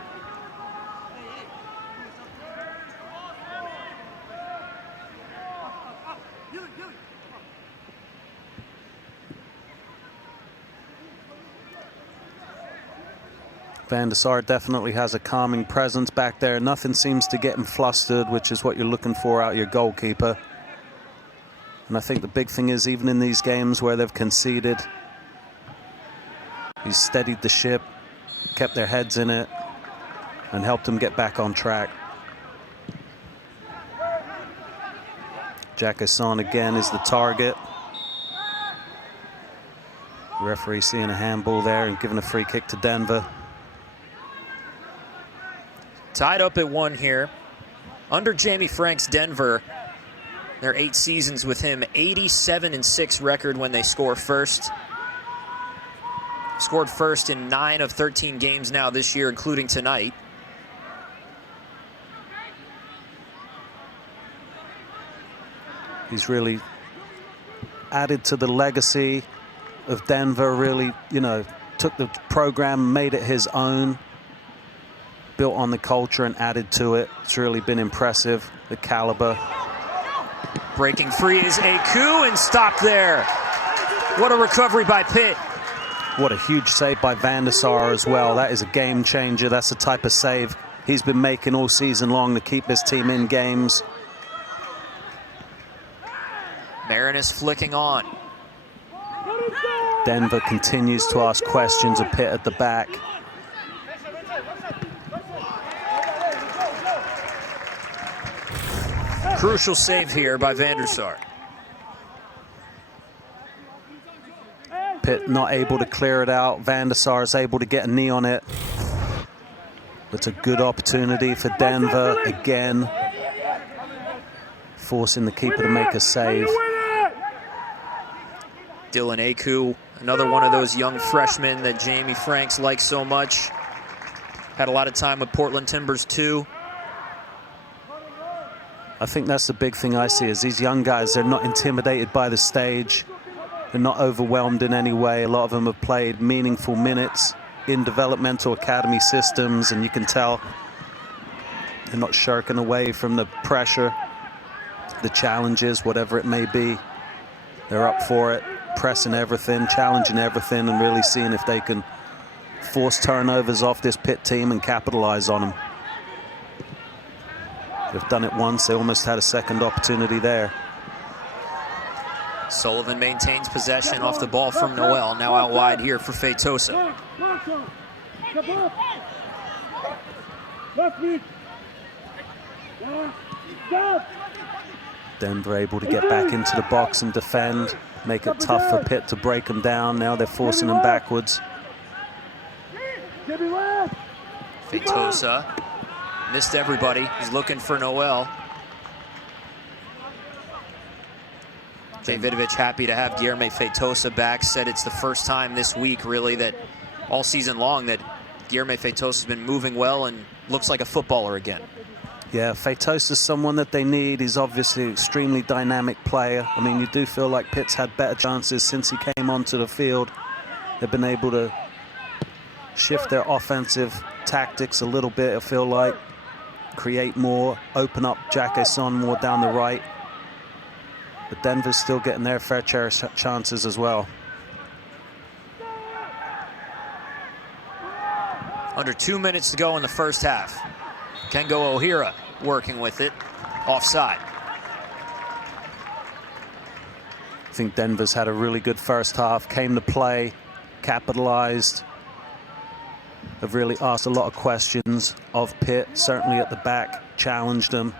Van der Sar definitely has a calming presence back there. Nothing seems to get him flustered, which is what you're looking for out of your goalkeeper. And I think the big thing is, even in these games where they've conceded, he's steadied the ship, kept their heads in it, and helped them get back on track. Jacquesson again is the target. The referee seeing a handball there and giving a free kick to Denver. Tied up at 1 here. Under Jamie Frank's Denver, their 8 seasons with him, 87-6 record when they score first. Scored first in 9 of 13 games now this year, including tonight. He's really added to the legacy of Denver, really, you know, took the program, made it his own, built on the culture and added to it. It's really been impressive, the caliber. Breaking free is Aku and stopped there. What a recovery by Pitt. What a huge save by Van der Sar as well. That is a game changer. That's the type of save he's been making all season long to keep his team in games. Marinus flicking on. Denver continues to ask questions of Pitt at the back. Crucial save here by Van der Sar. Pitt not able to clear it out. Van der Sar is able to get a knee on it. It's a good opportunity for Denver again, forcing the keeper to make a save. Dylan Aku, another one of those young freshmen that Jamie Franks likes so much. Had a lot of time with Portland Timbers too. I think that's the big thing I see is these young guys, they're not intimidated by the stage. They're not overwhelmed in any way. A lot of them have played meaningful minutes in developmental academy systems, and you can tell they're not shirking away from the pressure, the challenges, whatever it may be. They're up for it, pressing everything, challenging everything, and really seeing if they can force turnovers off this Pitt team and capitalize on them. They've done it once. They almost had a second opportunity there. Sullivan maintains possession off the ball from Noel. Now out wide here for Feitosa. Denver able to get back into the box and defend, make it tough for Pitt to break them down. Now they're forcing them backwards. Feitosa missed everybody. He's looking for Noel. Jay Vidovich happy to have Guilherme Feitosa back. Said it's the first time this week, really, that all season long that Guilherme Feitosa's been moving well and looks like a footballer again. Yeah, Feitosa's someone that they need. He's obviously an extremely dynamic player. I mean, you do feel like Pitt's had better chances since he came onto the field. They've been able to shift their offensive tactics a little bit, I feel like. Create more, open up Jack Son more down the right. But Denver's still getting their fair share of chances as well. Under 2 minutes to go in the first half. Kengo Ohira working with it, offside. I think Denver's had a really good first half, came to play, capitalized. Have really asked a lot of questions of Pitt, certainly at the back, challenged them.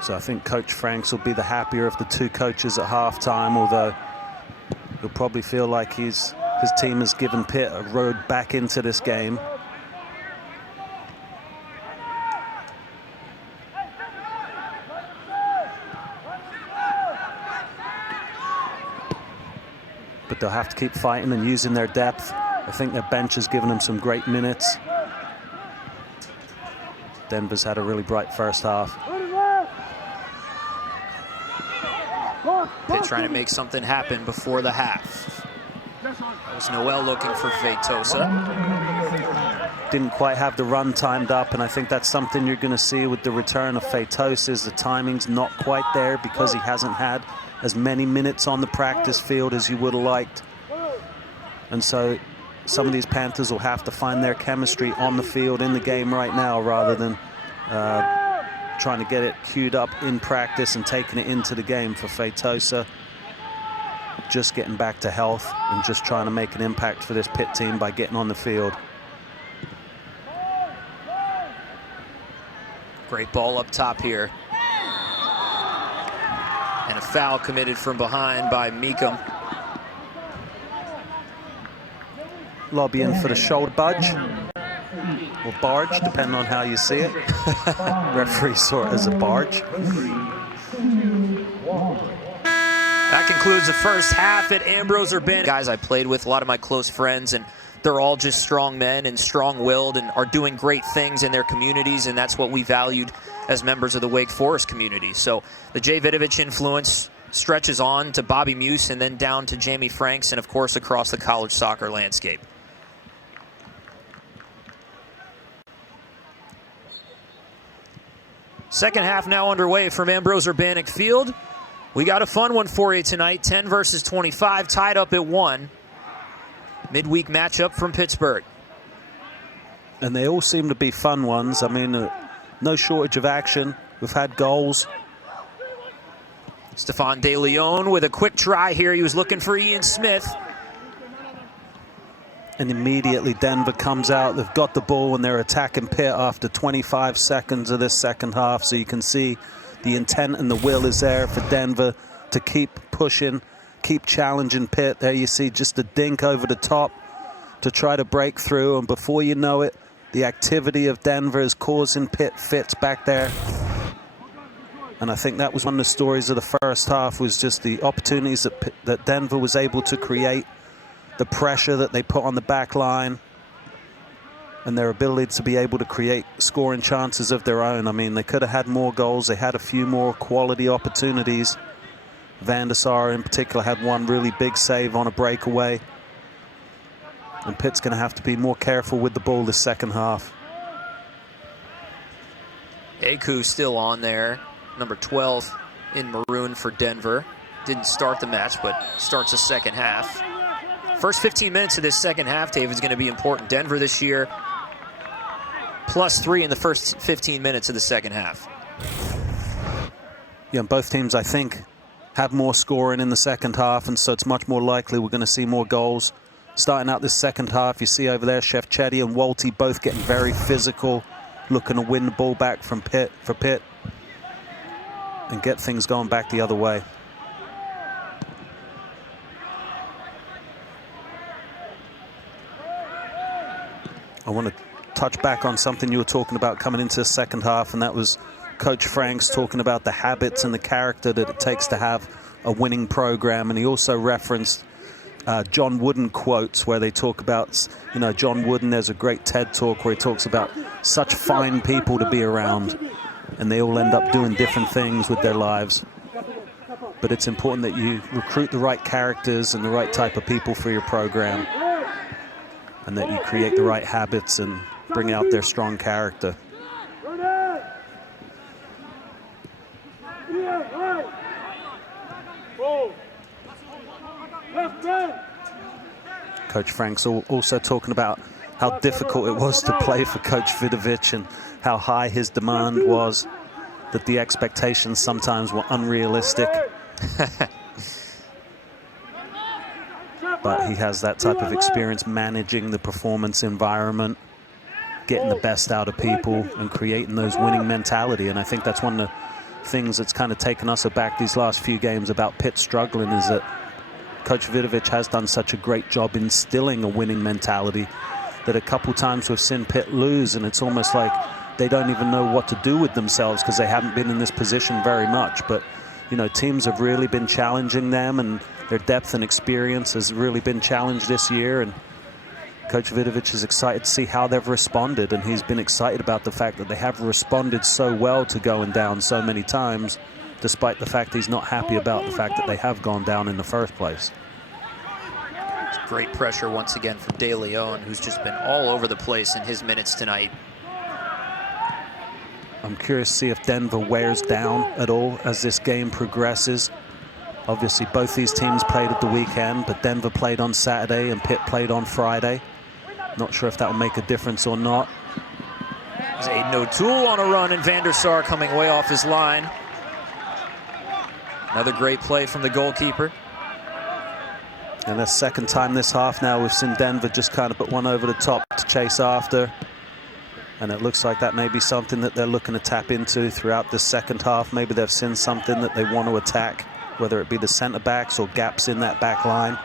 So I think Coach Franks will be the happier of the two coaches at halftime, although he'll probably feel like his team has given Pitt a road back into this game. But they'll have to keep fighting and using their depth. I think their bench has given them some great minutes. Denver's had a really bright first half. Pitt trying to make something happen before the half. That was Noel looking for Feitosa. Didn't quite have the run timed up, and I think that's something you're going to see with the return of Feitosa, is the timing's not quite there because he hasn't had as many minutes on the practice field as you would have liked. And so some of these Panthers will have to find their chemistry on the field in the game right now rather than trying to get it queued up in practice and taking it into the game. For Feitosa, just getting back to health and just trying to make an impact for this Pitt team by getting on the field. Great ball up top here. And a foul committed from behind by Meekum. Lobbying for the shoulder budge or barge, depending on how you see it. Referee saw it as a barge. That concludes the first half at Ambrose Urbanic. Guys I played with, a lot of my close friends, and they're all just strong men and strong-willed and are doing great things in their communities, and that's what we valued as members of the Wake Forest community. So the Jay Vidovich influence stretches on to Bobby Muse and then down to Jamie Franks and, of course, across the college soccer landscape. Second half now underway from Ambrose Urbanic Field. We got a fun one for you tonight, 10 versus 25, tied up at 1. Midweek matchup from Pittsburgh. And they all seem to be fun ones. I mean, no shortage of action. We've had goals. Stefan De Leon with a quick try here. He was looking for Ian Smith. And immediately Denver comes out. They've got the ball and they're attacking Pitt after 25 seconds of this second half. So you can see the intent and the will is there for Denver to keep pushing, keep challenging Pitt. There you see just a dink over the top. to try to break through, and before you know it, the activity of Denver is causing Pitt fits back there. And I think that was one of the stories of the first half, was just the opportunities that Denver was able to create, the pressure that they put on the back line, and their ability to be able to create scoring chances of their own. I mean, they could have had more goals. They had a few more quality opportunities. Van der Sar in particular had one really big save on a breakaway. And Pitt's going to have to be more careful with the ball this second half. Aku still on there, number 12 in maroon for Denver. Didn't start the match, but starts the second half. First 15 minutes of this second half, Dave, is going to be important. Denver this year, +3 in the first 15 minutes of the second half. Yeah, and both teams, I think, have more scoring in the second half, and so it's much more likely we're going to see more goals. Starting out this second half, you see over there Shefchetti and Walty both getting very physical, looking to win the ball back from Pitt and get things going back the other way. I want to touch back on something you were talking about coming into the second half, and that was Coach Franks talking about the habits and the character that it takes to have a winning program. And he also referenced John Wooden quotes where they talk about, you know, John Wooden, there's a great TED talk where he talks about such fine people to be around, and they all end up doing different things with their lives. But it's important that you recruit the right characters and the right type of people for your program, and that you create the right habits and bring out their strong character. Coach Franks also talking about how difficult it was to play for Coach Vidovic and how high his demand was, that the expectations sometimes were unrealistic. But he has that type of experience managing the performance environment, getting the best out of people and creating those winning mentality. And I think that's one of the things that's kind of taken us aback these last few games about Pitt struggling, is that Coach Vidovic has done such a great job instilling a winning mentality that a couple times we've seen Pitt lose, and it's almost like they don't even know what to do with themselves because they haven't been in this position very much. But, you know, teams have really been challenging them, and their depth and experience has really been challenged this year. And Coach Vidovic is excited to see how they've responded, and he's been excited about the fact that they have responded so well to going down so many times, despite the fact he's not happy about the fact that they have gone down in the first place. It's great pressure once again from De Leon, who's just been all over the place in his minutes tonight. I'm curious to see if Denver wears down at all as this game progresses. Obviously, both these teams played at the weekend, but Denver played on Saturday and Pitt played on Friday. Not sure if that will make a difference or not. There's Aiden O'Toole on a run, and Van der Sar coming way off his line. Another great play from the goalkeeper. And the second time this half now we've seen Denver just kind of put one over the top to chase after. And it looks like that may be something that they're looking to tap into throughout the second half. Maybe they've seen something that they want to attack, whether it be the centre backs or gaps in that back line.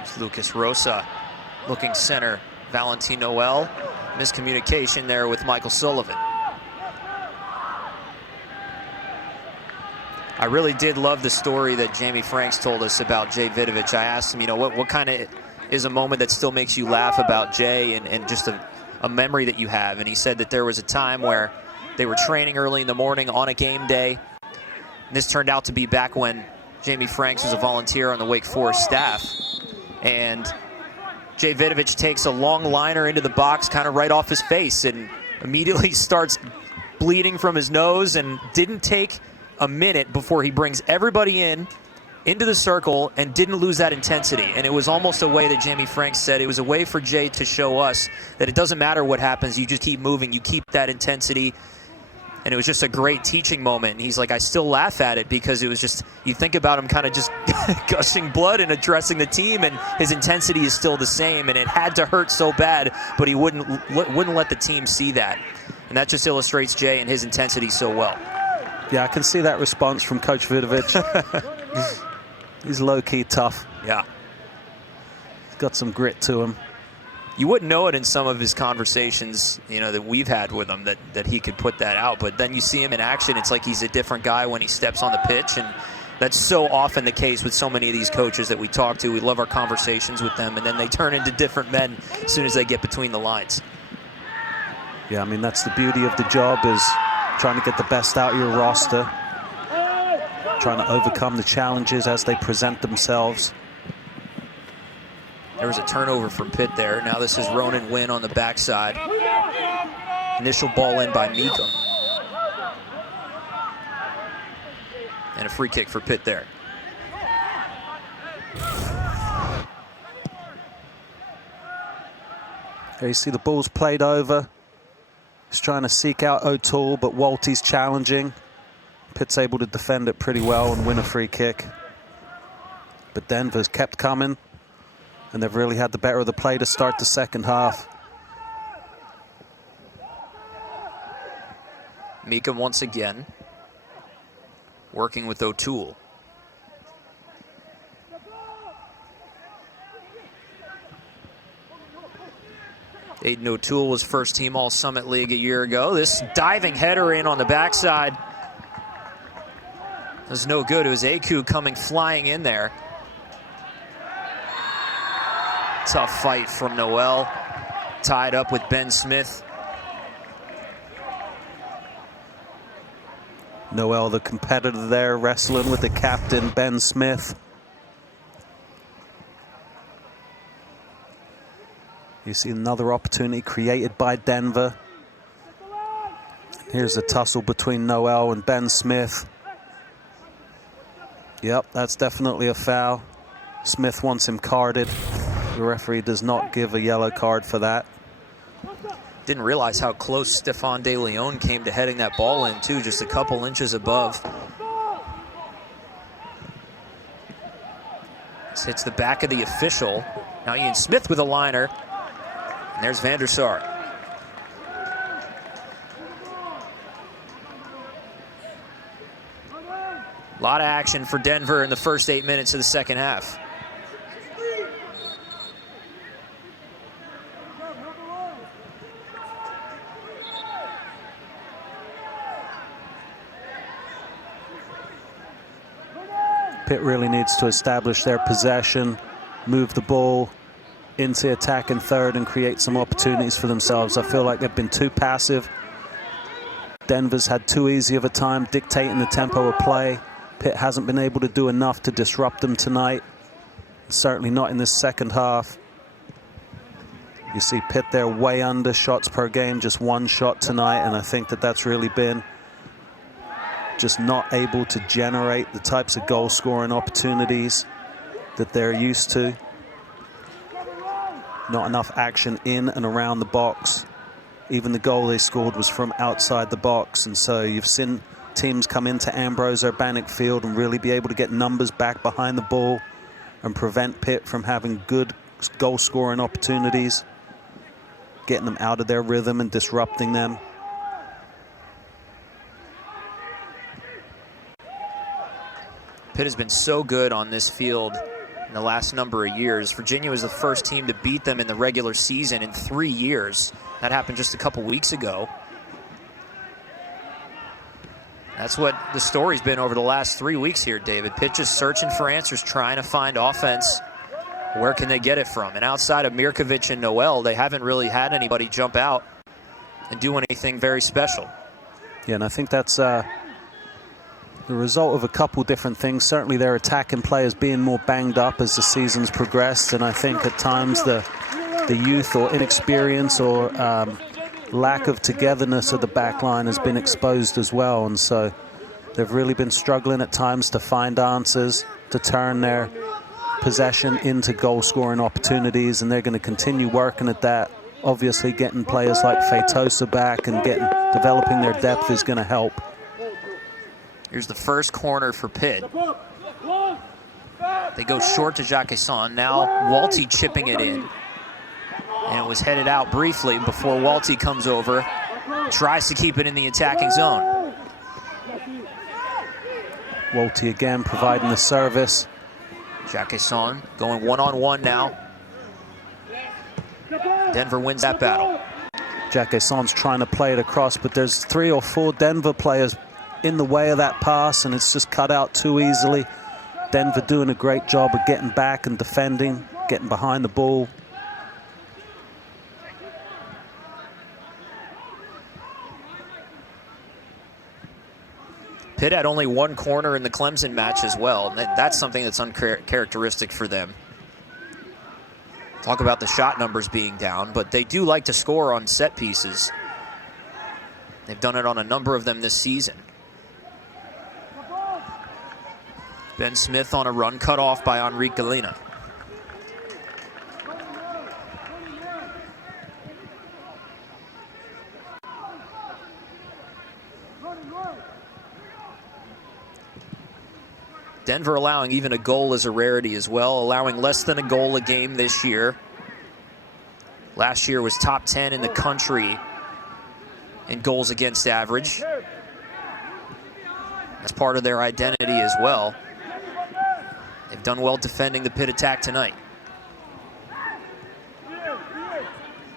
It's Lucas Rosa looking center. Valentin Noel. Miscommunication there with Michael Sullivan. I really did love the story that Jamie Franks told us about Jay Vidovic. I asked him, you know, what kind of is a moment that still makes you laugh about Jay, and just a memory that you have. And he said that there was a time where they were training early in the morning on a game day. And this turned out to be back when Jamie Franks was a volunteer on the Wake Forest staff. And Jay Vidovic takes a long liner into the box kind of right off his face and immediately starts bleeding from his nose, and didn't take a minute before he brings everybody into the circle and didn't lose that intensity. And it was almost a way that Jamie Franks said, it was a way for Jay to show us that it doesn't matter what happens, you just keep moving, you keep that intensity. And it was just a great teaching moment. And he's like, I still laugh at it because it was just, you think about him kind of just gushing blood and addressing the team, and his intensity is still the same, and it had to hurt so bad, but he wouldn't let the team see that. And that just illustrates Jay and his intensity so well. Yeah, I can see that response from Coach Vidovic. He's low-key tough. Yeah. got some grit to him. You wouldn't know it in some of his conversations, you know, that we've had with him, that he could put that out. But then you see him in action, it's like he's a different guy when he steps on the pitch, and that's so often the case with so many of these coaches that we talk to. We love our conversations with them, and then they turn into different men as soon as they get between the lines. Yeah, I mean, that's the beauty of the job, is trying to get the best out of your roster, trying to overcome the challenges as they present themselves. There was a turnover for Pitt there. Now this is Ronan Wynn on the backside. Initial ball in by Meekum. And a free kick for Pitt there. There you see the ball's played over. He's trying to seek out O'Toole, but Walty's challenging. Pitt's able to defend it pretty well and win a free kick. But Denver's kept coming, and they've really had the better of the play to start the second half. Meekum once again working with O'Toole. Aiden O'Toole was first team All-Summit League a year ago. This diving header in on the backside was no good. It was Aku coming flying in there. Tough fight from Noel, tied up with Ben Smith. Noel, the competitor there, wrestling with the captain, Ben Smith. You see another opportunity created by Denver. Here's a tussle between Noel and Ben Smith. Yep, that's definitely a foul. Smith wants him carded. The referee does not give a yellow card for that. Didn't realize how close Stefan De Leon came to heading that ball in, too, just a couple inches above. This hits the back of the official. Now Ian Smith with a liner. And there's Van der Sar. A lot of action for Denver in the first 8 minutes of the second half. Pitt really needs to establish their possession, move the ball into attack in third, and create some opportunities for themselves. I feel like they've been too passive. Denver's had too easy of a time dictating the tempo of play. Pitt hasn't been able to do enough to disrupt them tonight. Certainly not in this second half. You see Pitt there way under shots per game, just one shot tonight, and I think that that's really been just not able to generate the types of goal-scoring opportunities that they're used to. Not enough action in and around the box. Even the goal they scored was from outside the box, and so you've seen teams come into Ambrose Urbanic Field and really be able to get numbers back behind the ball and prevent Pitt from having good goal-scoring opportunities, getting them out of their rhythm and disrupting them. Pitt has been so good on this field in the last number of years. Virginia was the first team to beat them in the regular season in 3 years. That happened just a couple weeks ago. That's what the story's been over the last 3 weeks here, David. Pitt just searching for answers, trying to find offense. Where can they get it from? And outside of Mirkovic and Noel, they haven't really had anybody jump out and do anything very special. Yeah, and I think that's the result of a couple different things. Certainly their attacking players being more banged up as the season's progressed, and I think at times the youth or inexperience or lack of togetherness of the back line has been exposed as well, and so they've really been struggling at times to find answers, to turn their possession into goal-scoring opportunities, and they're going to continue working at that. Obviously getting players like Feitosa back and developing their depth is going to help. Here's the first corner for Pitt. They go short to Jacquesson. Now Walty chipping it in. And it was headed out briefly before Walty comes over. Tries to keep it in the attacking zone. Walty again providing the service. Jacquesson going one-on-one now Denver wins that battle. Jacqueson's trying to play it across, but there's 3 or 4 Denver players in the way of that pass, and it's just cut out too easily. Denver doing a great job of getting back and defending, getting behind the ball. Pitt had only 1 corner in the Clemson match as well. That's something that's uncharacteristic for them. Talk about the shot numbers being down, but they do like to score on set pieces. They've done it on a number of them this season. Ben Smith on a run cut off by Henrique Galena. Denver allowing even a goal is a rarity as well, allowing less than a goal a game this year. Last year was top 10 in the country in goals against average. That's part of their identity as well. They've done well defending the Pitt attack tonight.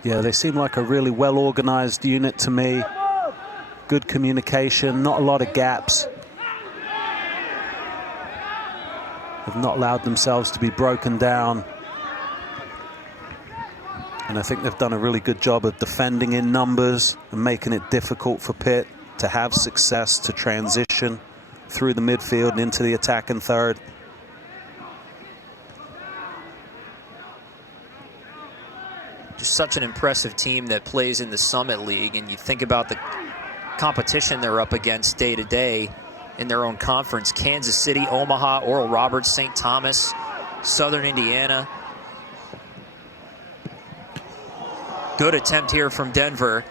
Yeah, they seem like a really well-organized unit to me. Good communication, not a lot of gaps. Have not allowed themselves to be broken down. And I think they've done a really good job of defending in numbers and making it difficult for Pitt to have success to transition through the midfield and into the attacking third. Just such an impressive team that plays in the Summit League, and you think about the competition they're up against day to day in their own conference. Kansas City, Omaha, Oral Roberts, St. Thomas, Southern Indiana. Good attempt here from Denver.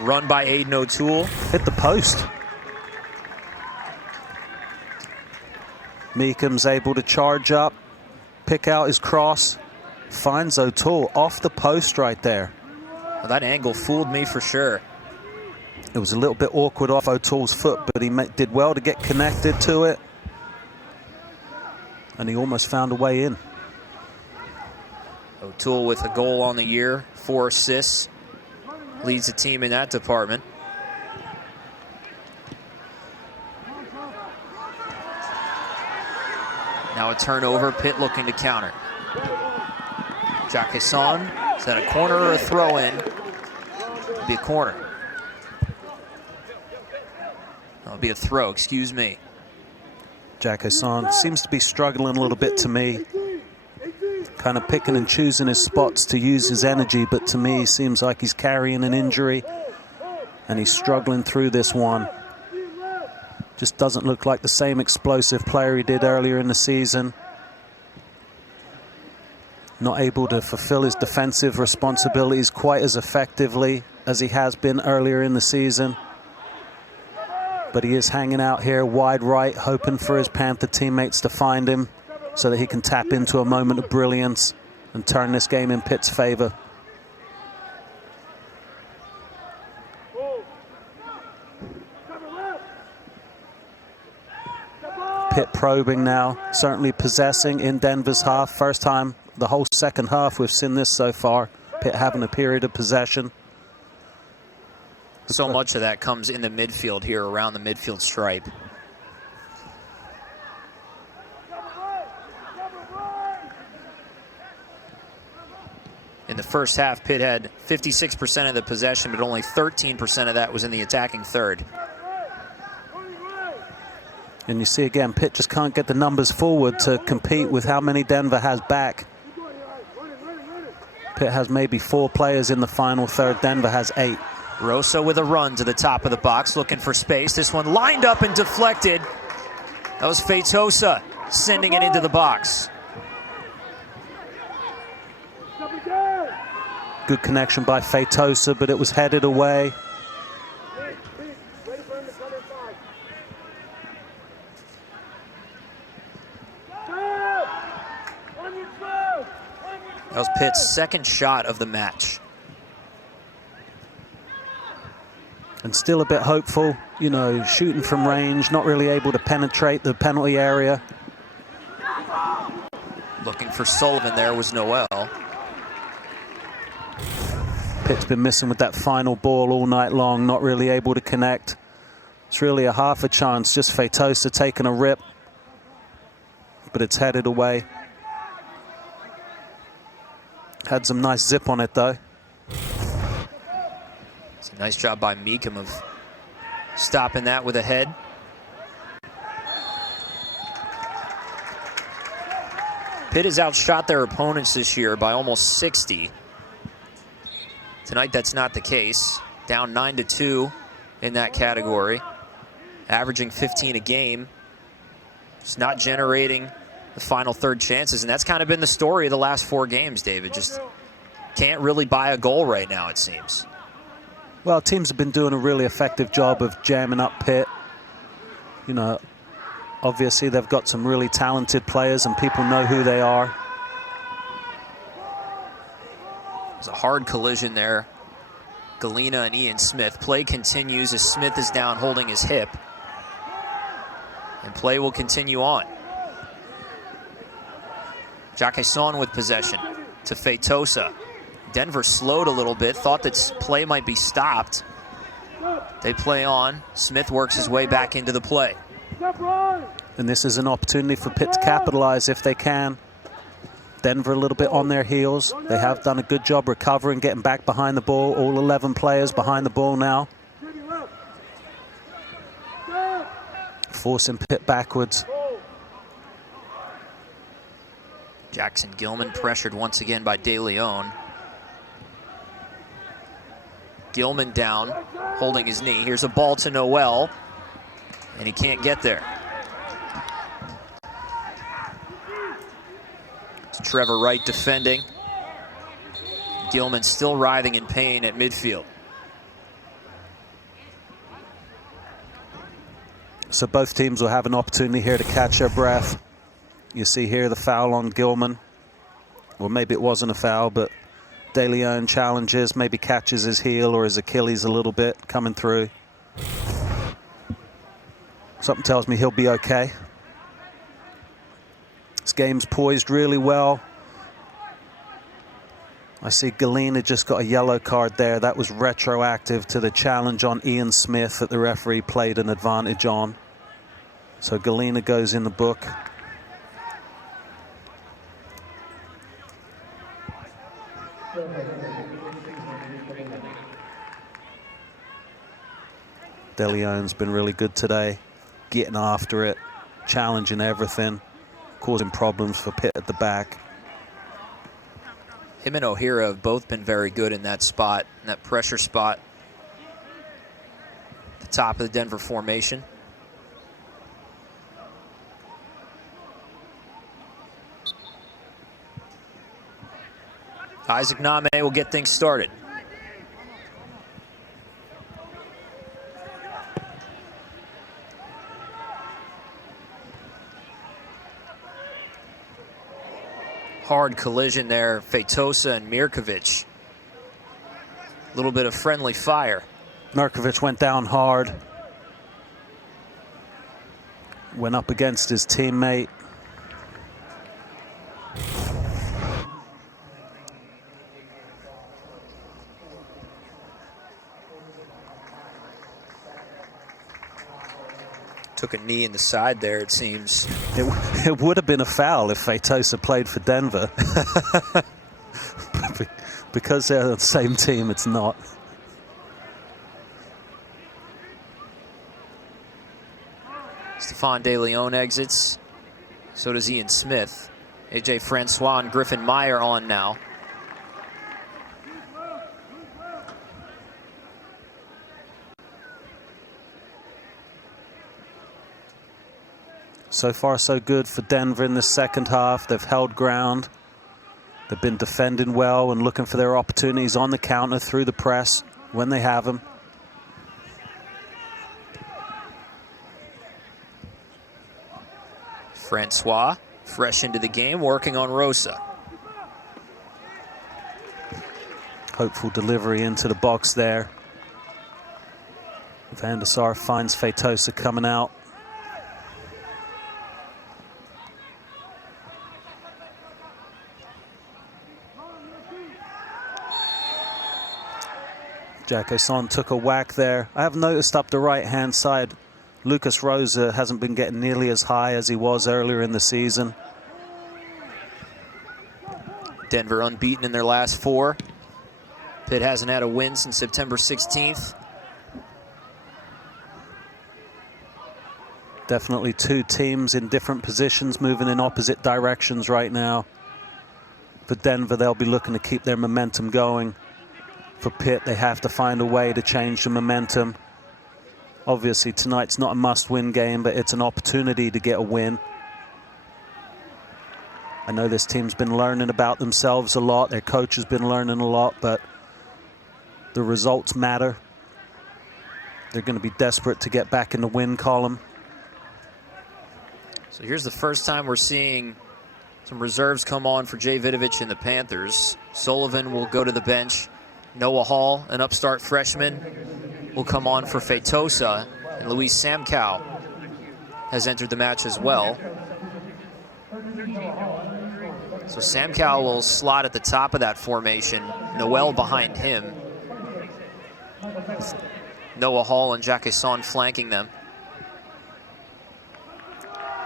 Run by Aiden O'Toole. Hit the post. Meekham's able to charge up, pick out his cross, finds O'Toole off the post right there. Well, that angle fooled me for sure. It was a little bit awkward off O'Toole's foot, but he did well to get connected to it. And he almost found a way in. O'Toole with a goal on the year, 4 assists. Leads the team in that department. Now a turnover, Pitt looking to counter. Jacquesson, is that a corner or a throw-in? It'll be a corner. That'll be a throw, excuse me. Jacquesson seems to be struggling a little bit to me. Kind of picking and choosing his spots to use his energy, but to me, he seems like he's carrying an injury and he's struggling through this one. Just doesn't look like the same explosive player he did earlier in the season. Not able to fulfill his defensive responsibilities quite as effectively as he has been earlier in the season. But he is hanging out here wide right, hoping for his Panther teammates to find him so that he can tap into a moment of brilliance and turn this game in Pitt's favor. Pitt probing now, certainly possessing in Denver's half. First time the whole second half we've seen this so far. Pitt having a period of possession. So much of that comes in the midfield here, around the midfield stripe. In the first half, Pitt had 56% of the possession, but only 13% of that was in the attacking third. And you see again, Pitt just can't get the numbers forward to compete with how many Denver has back. Pitt has maybe 4 players in the final third. Denver has 8. Rosa with a run to the top of the box, looking for space. This one lined up and deflected. That was Feitosa sending it into the box. Good connection by Feitosa, but it was headed away. That was Pitt's second shot of the match. And still a bit hopeful, you know, shooting from range, not really able to penetrate the penalty area. Looking for Sullivan there was Noel. Pitt's been missing with that final ball all night long, not really able to connect. It's really a half a chance, just Feitosa taking a rip, but it's headed away. Had some nice zip on it though. It's a nice job by Meekum of stopping that with a head. Pitt has outshot their opponents this year by almost 60. Tonight that's not the case. Down 9-2 in that category. Averaging 15 a game. It's not generating the final third chances, and that's kind of been the story of the last 4 games, David. Just can't really buy a goal right now, it seems. Well, teams have been doing a really effective job of jamming up Pitt. You know, obviously they've got some really talented players and people know who they are. There's a hard collision there. Galena and Ian Smith. Play continues as Smith is down holding his hip. And play will continue on. Jacquesson with possession to Feitosa. Denver slowed a little bit, thought that play might be stopped. They play on. Smith works his way back into the play. And this is an opportunity for Pitt to capitalize if they can. Denver a little bit on their heels. They have done a good job recovering, getting back behind the ball. All 11 players behind the ball now. Forcing Pitt backwards. Jackson Gilman pressured once again by De Leon. Gilman down, holding his knee. Here's a ball to Noel, and he can't get there. It's Trevor Wright defending. Gilman still writhing in pain at midfield. So both teams will have an opportunity here to catch their breath. You see here the foul on Gilman. Well, maybe it wasn't a foul, but De Leon challenges, maybe catches his heel or his Achilles a little bit coming through. Something tells me he'll be okay. This game's poised really well. I see Galena just got a yellow card there. That was retroactive to the challenge on Ian Smith that the referee played an advantage on. So Galena goes in the book. De Leon's been really good today, getting after it, challenging everything, causing problems for Pitt at the back. Him and O'Hara have both been very good in that spot, in that pressure spot. The top of the Denver formation. Isaac Name will get things started. Hard collision there, Feitosa and Mirkovic. A little bit of friendly fire. Mirkovic went down hard. Went up against his teammate. Took a knee in the side there, it seems. It would have been a foul if Feitosa played for Denver. Because they're the same team, it's not. Stephon De Leon exits. So does Ian Smith. AJ Francois and Griffin Meyer on now. So far, so good for Denver in the second half. They've held ground. They've been defending well and looking for their opportunities on the counter through the press when they have them. Francois, fresh into the game, working on Rosa. Hopeful delivery into the box there. Van der Sar finds Feitosa coming out. Jacquesson took a whack there. I have noticed up the right-hand side, Lucas Rosa hasn't been getting nearly as high as he was earlier in the season. Denver unbeaten in their last 4. Pitt hasn't had a win since September 16th. Definitely two teams in different positions, moving in opposite directions right now. For Denver, they'll be looking to keep their momentum going. For Pitt, they have to find a way to change the momentum. Obviously, tonight's not a must-win game, but it's an opportunity to get a win. I know this team's been learning about themselves a lot. Their coach has been learning a lot, but the results matter. They're going to be desperate to get back in the win column. So here's the first time we're seeing some reserves come on for Jay Vidovich and the Panthers. Sullivan will go to the bench. Noah Hall, an upstart freshman, will come on for Feitosa. And Luis Samkow has entered the match as well. So Samkow will slot at the top of that formation. Noel behind him. Noah Hall and Jacquesson flanking them.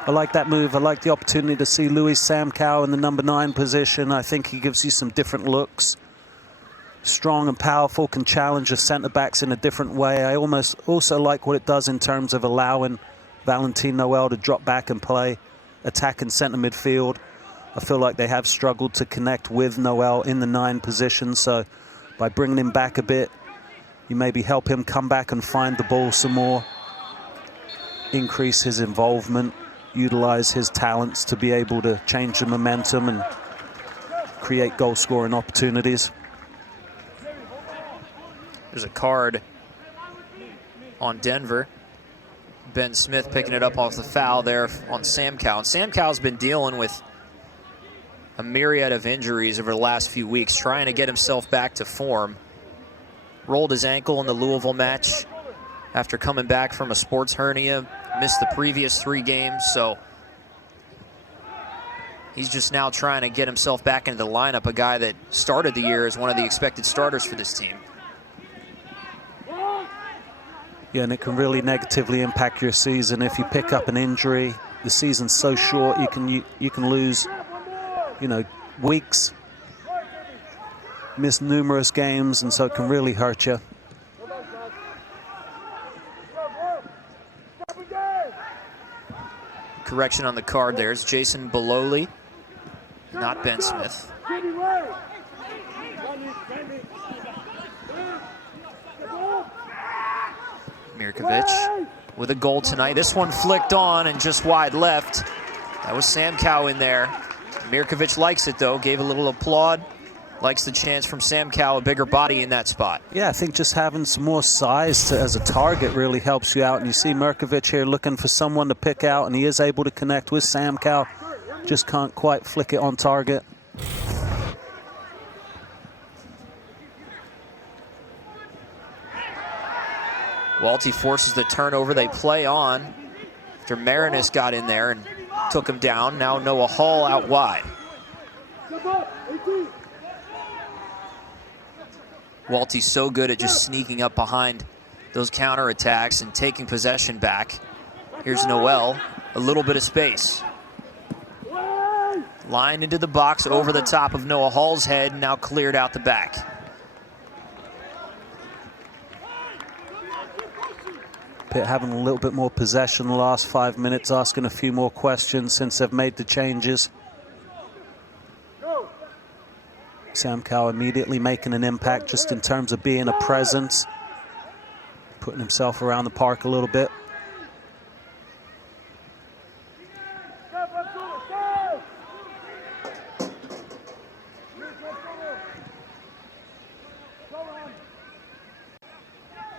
I like that move. I like the opportunity to see Luis Samkow in the number 9 position. I think he gives you some different looks. Strong and powerful, can challenge the centre-backs in a different way. I almost also like what it does in terms of allowing Valentin Noel to drop back and play attacking centre midfield. I feel like they have struggled to connect with Noel in the 9 position, so by bringing him back a bit, you maybe help him come back and find the ball some more, increase his involvement, utilize his talents to be able to change the momentum and create goal-scoring opportunities. There's a card on Denver. Ben Smith picking it up off the foul there on Samkow. And Samkow's been dealing with a myriad of injuries over the last few weeks, trying to get himself back to form. Rolled his ankle in the Louisville match after coming back from a sports hernia. Missed the previous 3 games, so he's just now trying to get himself back into the lineup, a guy that started the year as one of the expected starters for this team. Yeah, and it can really negatively impact your season if you pick up an injury. The season's so short, you can lose, weeks, miss numerous games, and so it can really hurt you. Correction on the card there. It's Jason Bololi, not Ben Smith. Mirkovic with a goal tonight. This one flicked on and just wide left. That was Samkow in there. Mirkovic likes it, though. Gave a little applaud. Likes the chance from Samkow, a bigger body in that spot. Yeah, I think just having some more size as a target really helps you out. And you see Mirkovic here looking for someone to pick out, and he is able to connect with Samkow. Just can't quite flick it on target. Walty forces the turnover. They play on after Marinus got in there and took him down. Now Noah Hall out wide. Walty's so good at just sneaking up behind those counterattacks and taking possession back. Here's Noel, a little bit of space. Line into the box over the top of Noah Hall's head, now cleared out the back. Pitt having a little bit more possession the last 5 minutes, asking a few more questions since they've made the changes. Samkow immediately making an impact just in terms of being a presence, putting himself around the park a little bit.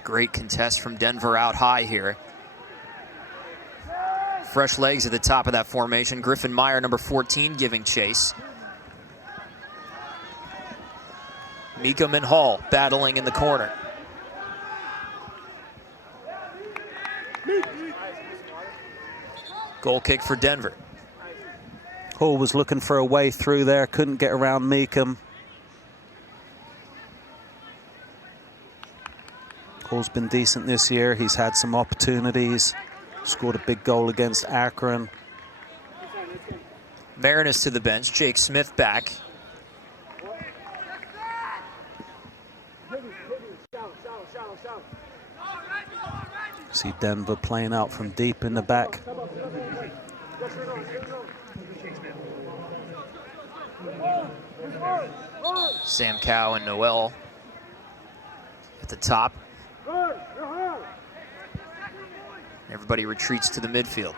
Great contest from Denver out high here. Fresh legs at the top of that formation. Griffin Meyer, number 14, giving chase. Meekum and Hall battling in the corner. Goal kick for Denver. Hall was looking for a way through there, couldn't get around Meekum. Paul's been decent this year. He's had some opportunities. Scored a big goal against Akron. Marinus to the bench. Jake Smith back. See Denver playing out from deep in the back. Sam Cow and Noel at the top. Everybody retreats to the midfield.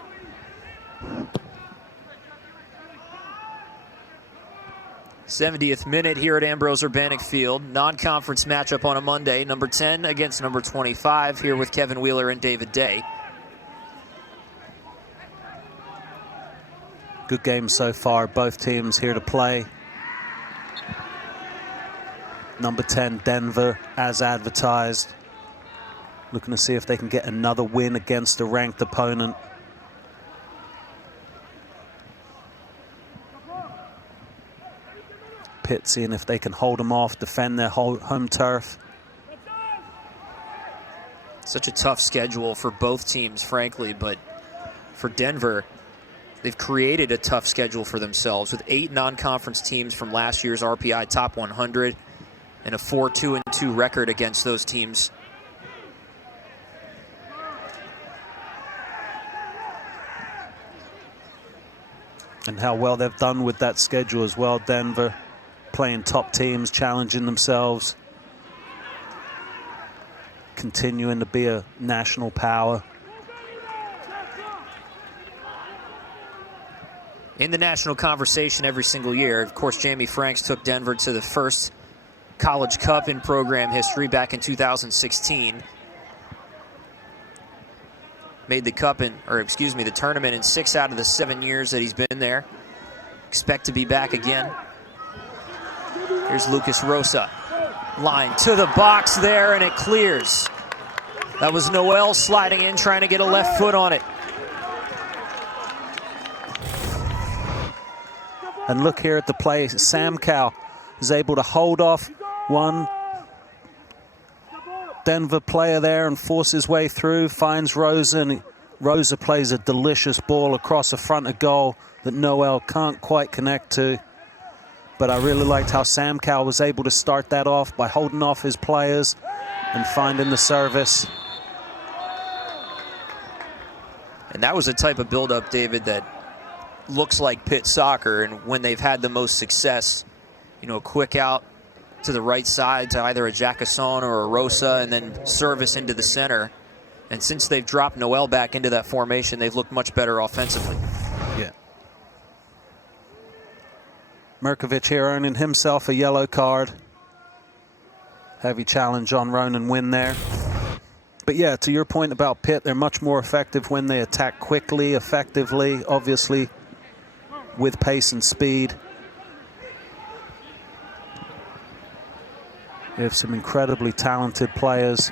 '70th minute here at Ambrose Urbanic Field. Non-conference matchup on a Monday. Number 10 against number 25 here with Kevin Wheeler and David Day. Good game so far. Both teams here to play. Number 10, Denver, as advertised. Looking to see if they can get another win against a ranked opponent. Pitt seeing if they can hold them off, defend their home turf. Such a tough schedule for both teams, frankly, but for Denver, they've created a tough schedule for themselves with 8 non-conference teams from last year's RPI Top 100 and a 4-2-2 record against those teams. And how well they've done with that schedule as well, Denver. Playing top teams, challenging themselves. Continuing to be a national power. In the national conversation every single year, of course, Jamie Franks took Denver to the first College Cup in program history back in 2016. Made the the tournament in 6 out of the 7 years that he's been there. Expect to be back again. Here's Lucas Rosa. Line to the box there, and it clears. That was Noel sliding in, trying to get a left foot on it. And look here at the play. Sam Cow is able to hold off one Denver player there and force his way through, finds Rosa, and Rosa plays a delicious ball across the front of goal that Noel can't quite connect to. But I really liked how Sam Cow was able to start that off by holding off his players and finding the service. And that was a type of build-up, David, that looks like Pitt soccer, and when they've had the most success, you know, a quick out to the right side to either a Jacasson or a Rosa, and then service into the center. And since they've dropped Noel back into that formation, they've looked much better offensively. Yeah. Merkovich here earning himself a yellow card. Heavy challenge on Ronan Wynn there. But yeah, to your point about Pitt, they're much more effective when they attack quickly, effectively, obviously with pace and speed. They have some incredibly talented players,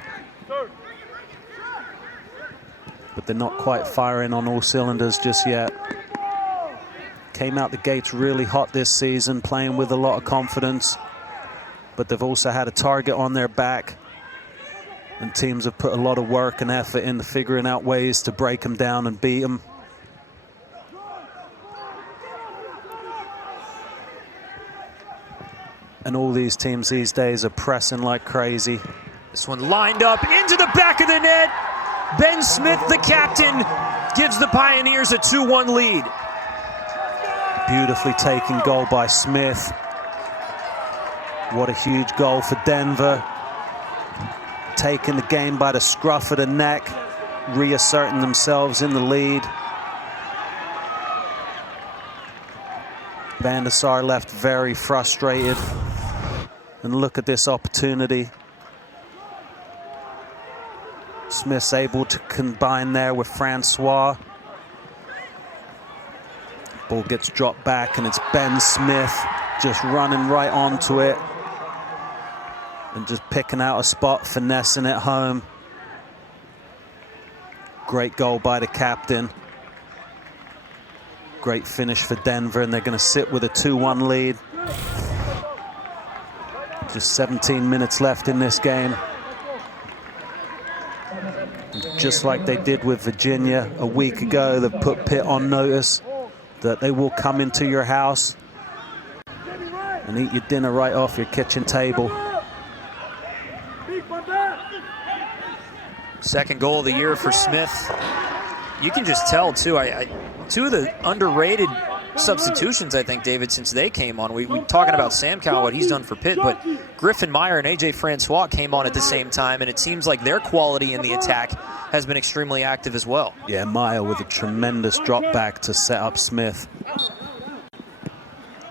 but they're not quite firing on all cylinders just yet. Came out the gates really hot this season, playing with a lot of confidence, but they've also had a target on their back, and teams have put a lot of work and effort into figuring out ways to break them down and beat them. And all these teams these days are pressing like crazy. This one lined up into the back of the net. Ben Smith, the captain, gives the Pioneers a 2-1 lead. Beautifully taken goal by Smith. What a huge goal for Denver. Taking the game by the scruff of the neck, reasserting themselves in the lead. Van der Sar left very frustrated. And look at this opportunity. Smith's able to combine there with Francois. Ball gets dropped back, and it's Ben Smith just running right onto it and just picking out a spot, finessing it home. Great goal by the captain. Great finish for Denver, and they're going to sit with a 2-1 lead. Just 17 minutes left in this game. just like they did with Virginia a week ago. They've put Pitt on notice that they will come into your house and eat your dinner right off your kitchen table. Second goal of the year for Smith. You can just tell, too, two of the underrated substitutions, I think, David, since they came on. We talking about Sam Cowell, what he's done for Pitt, but Griffin Meyer and A.J. Francois came on at the same time, and it seems like their quality in the attack has been extremely active as well. Yeah, Meyer with a tremendous drop back to set up Smith.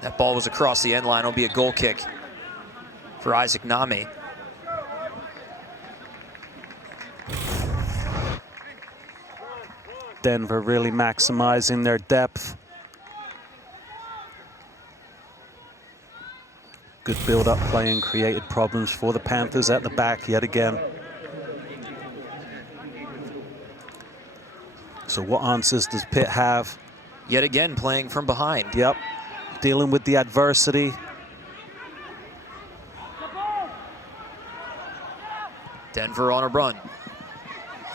That ball was across the end line. It'll be a goal kick for Isaac Nami. Denver really maximizing their depth. Good build-up play and created problems for the Panthers at the back yet again. So what answers does Pitt have? Yet again, playing from behind. Yep, dealing with the adversity. Denver on a run.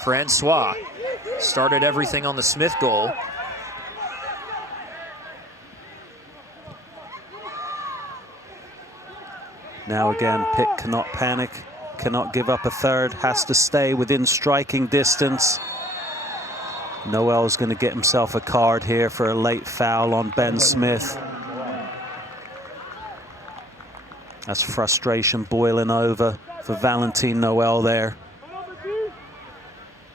Francois started everything on the Smith goal. Now again, Pitt cannot panic, cannot give up a third, has to stay within striking distance. Noel's going to get himself a card here for a late foul on Ben Smith. That's frustration boiling over for Valentin Noel there.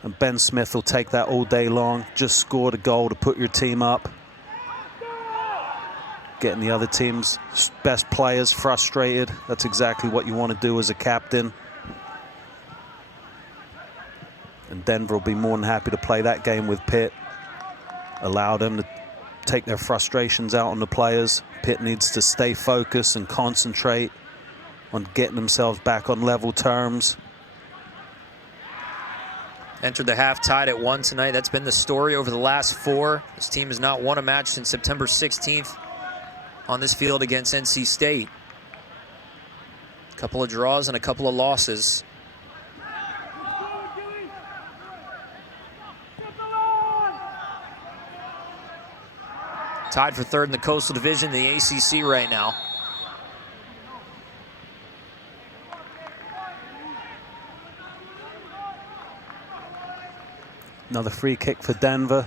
And Ben Smith will take that all day long. Just scored a goal to put your team up. Getting the other team's best players frustrated. That's exactly what you want to do as a captain. And Denver will be more than happy to play that game with Pitt. Allow them to take their frustrations out on the players. Pitt needs to stay focused and concentrate on getting themselves back on level terms. Entered the half tied at 1 tonight. That's been the story over the last 4. This team has not won a match since September 16th on this field against NC State. A couple of draws and a couple of losses. Tied for 3rd in the Coastal Division, the ACC right now. Another free kick for Denver.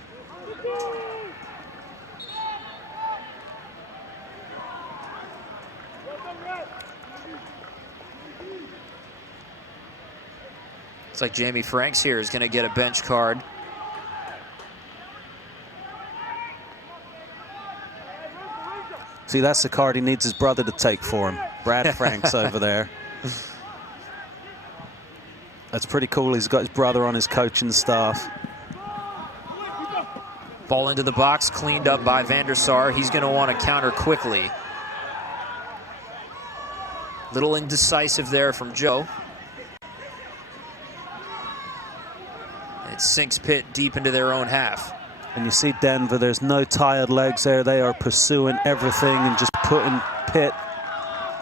It's like Jamie Franks here is going to get a bench card. See, that's the card he needs his brother to take for him. Brad Franks over there. That's pretty cool. He's got his brother on his coaching staff. Ball into the box, cleaned up by Van der Sar. He's going to want to counter quickly. Little indecisive there from Joe. It sinks Pitt deep into their own half. And you see Denver, there's no tired legs there. They are pursuing everything and just putting Pitt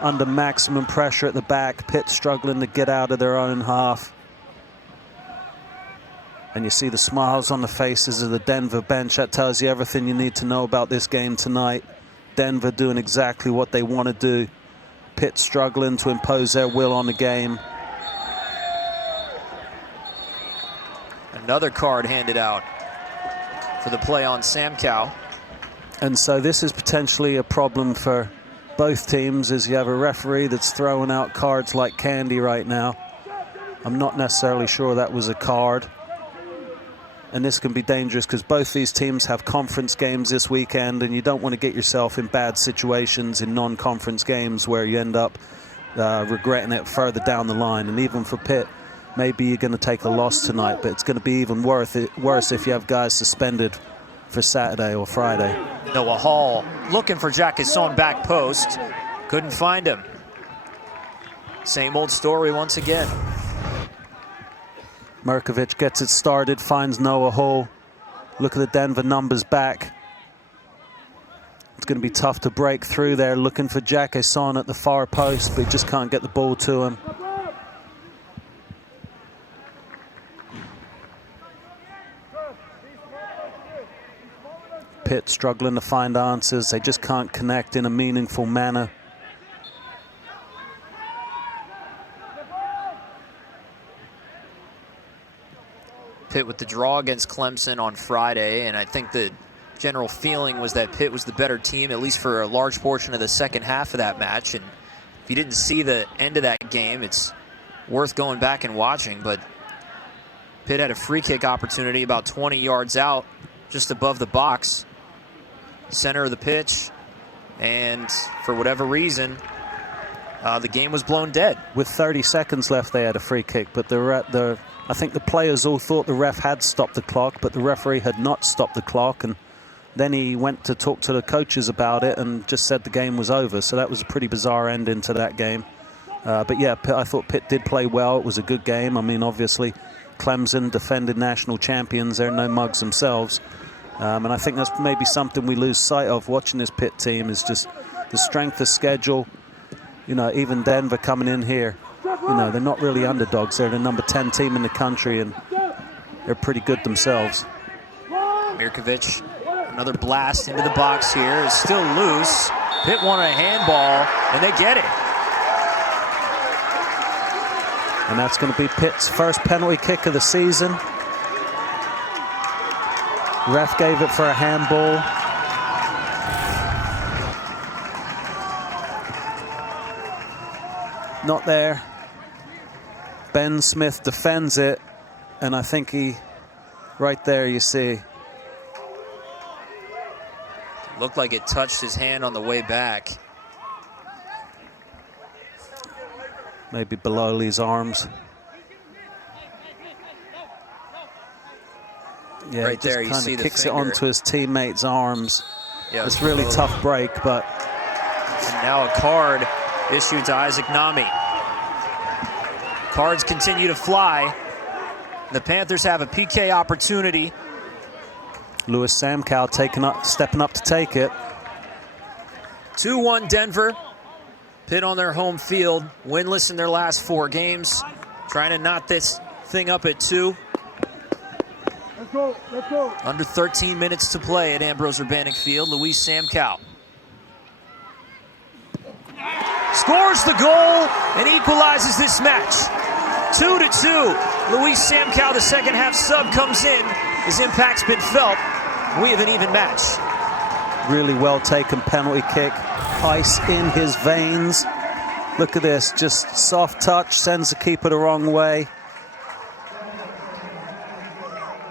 under maximum pressure at the back. Pitt struggling to get out of their own half. And you see the smiles on the faces of the Denver bench. That tells you everything you need to know about this game tonight. Denver doing exactly what they want to do. Pitt struggling to impose their will on the game. Another card handed out for the play on Sam Cowell. And so this is potentially a problem for both teams, as you have a referee that's throwing out cards like candy right now. I'm not necessarily sure that was a card. And this can be dangerous because both these teams have conference games this weekend, and you don't want to get yourself in bad situations in non-conference games where you end up regretting it further down the line. And even for Pitt, maybe you're going to take a loss tonight, but it's going to be even worse if you have guys suspended for Saturday or Friday. Noah Hall looking for Jacquesson back post. Couldn't find him. Same old story once again. Merkovich gets it started, finds Noah Hall. Look at the Denver numbers back. It's going to be tough to break through there, looking for Jacquesson at the far post, but he just can't get the ball to him. Pitt struggling to find answers. They just can't connect in a meaningful manner. Pitt with the draw against Clemson on Friday, and I think the general feeling was that Pitt was the better team, at least for a large portion of the second half of that match. And if you didn't see the end of that game, it's worth going back and watching. But Pitt had a free kick opportunity about 20 yards out, just above the box, center of the pitch, and for whatever reason, the game was blown dead. With 30 seconds left, they had a free kick, but I think the players all thought the ref had stopped the clock, but the referee had not stopped the clock, and then he went to talk to the coaches about it and just said the game was over. So that was a pretty bizarre ending to that game. But yeah, I thought Pitt did play well. It was a good game. I mean, obviously, Clemson, defended national champions. They're no mugs themselves. And I think that's maybe something we lose sight of watching this Pitt team, is just the strength of schedule. You know, even Denver coming in here, you know, they're not really underdogs. They're the number 10 team in the country, and they're pretty good themselves. Mirkovic, another blast into the box here, is still loose. Pitt wanted a handball, and they get it. And that's going to be Pitt's first penalty kick of the season. Ref gave it for a handball. Not there. Ben Smith defends it, and I think right there you see. Looked like it touched his hand on the way back. Maybe below his arms. Yeah, right there, you see the kicks finger. it onto his teammate's arms. Yeah, it's really tough break, but. And now a card issued to Isaac Nami. Cards continue to fly. The Panthers have a PK opportunity. Louis Samkow stepping up to take it. 2-1 Denver. Pitt on their home field, winless in their last 4 games. Trying to knot this thing up at 2. Let's go, let's go. Under 13 minutes to play at Ambrose Urbanic Field. Luis Samkow scores the goal and equalizes this match. 2-2. Luis Samkow, the second half sub, comes in. His impact's been felt. We have an even match. Really well taken penalty kick. Ice in his veins. Look at this, just soft touch, sends the keeper the wrong way.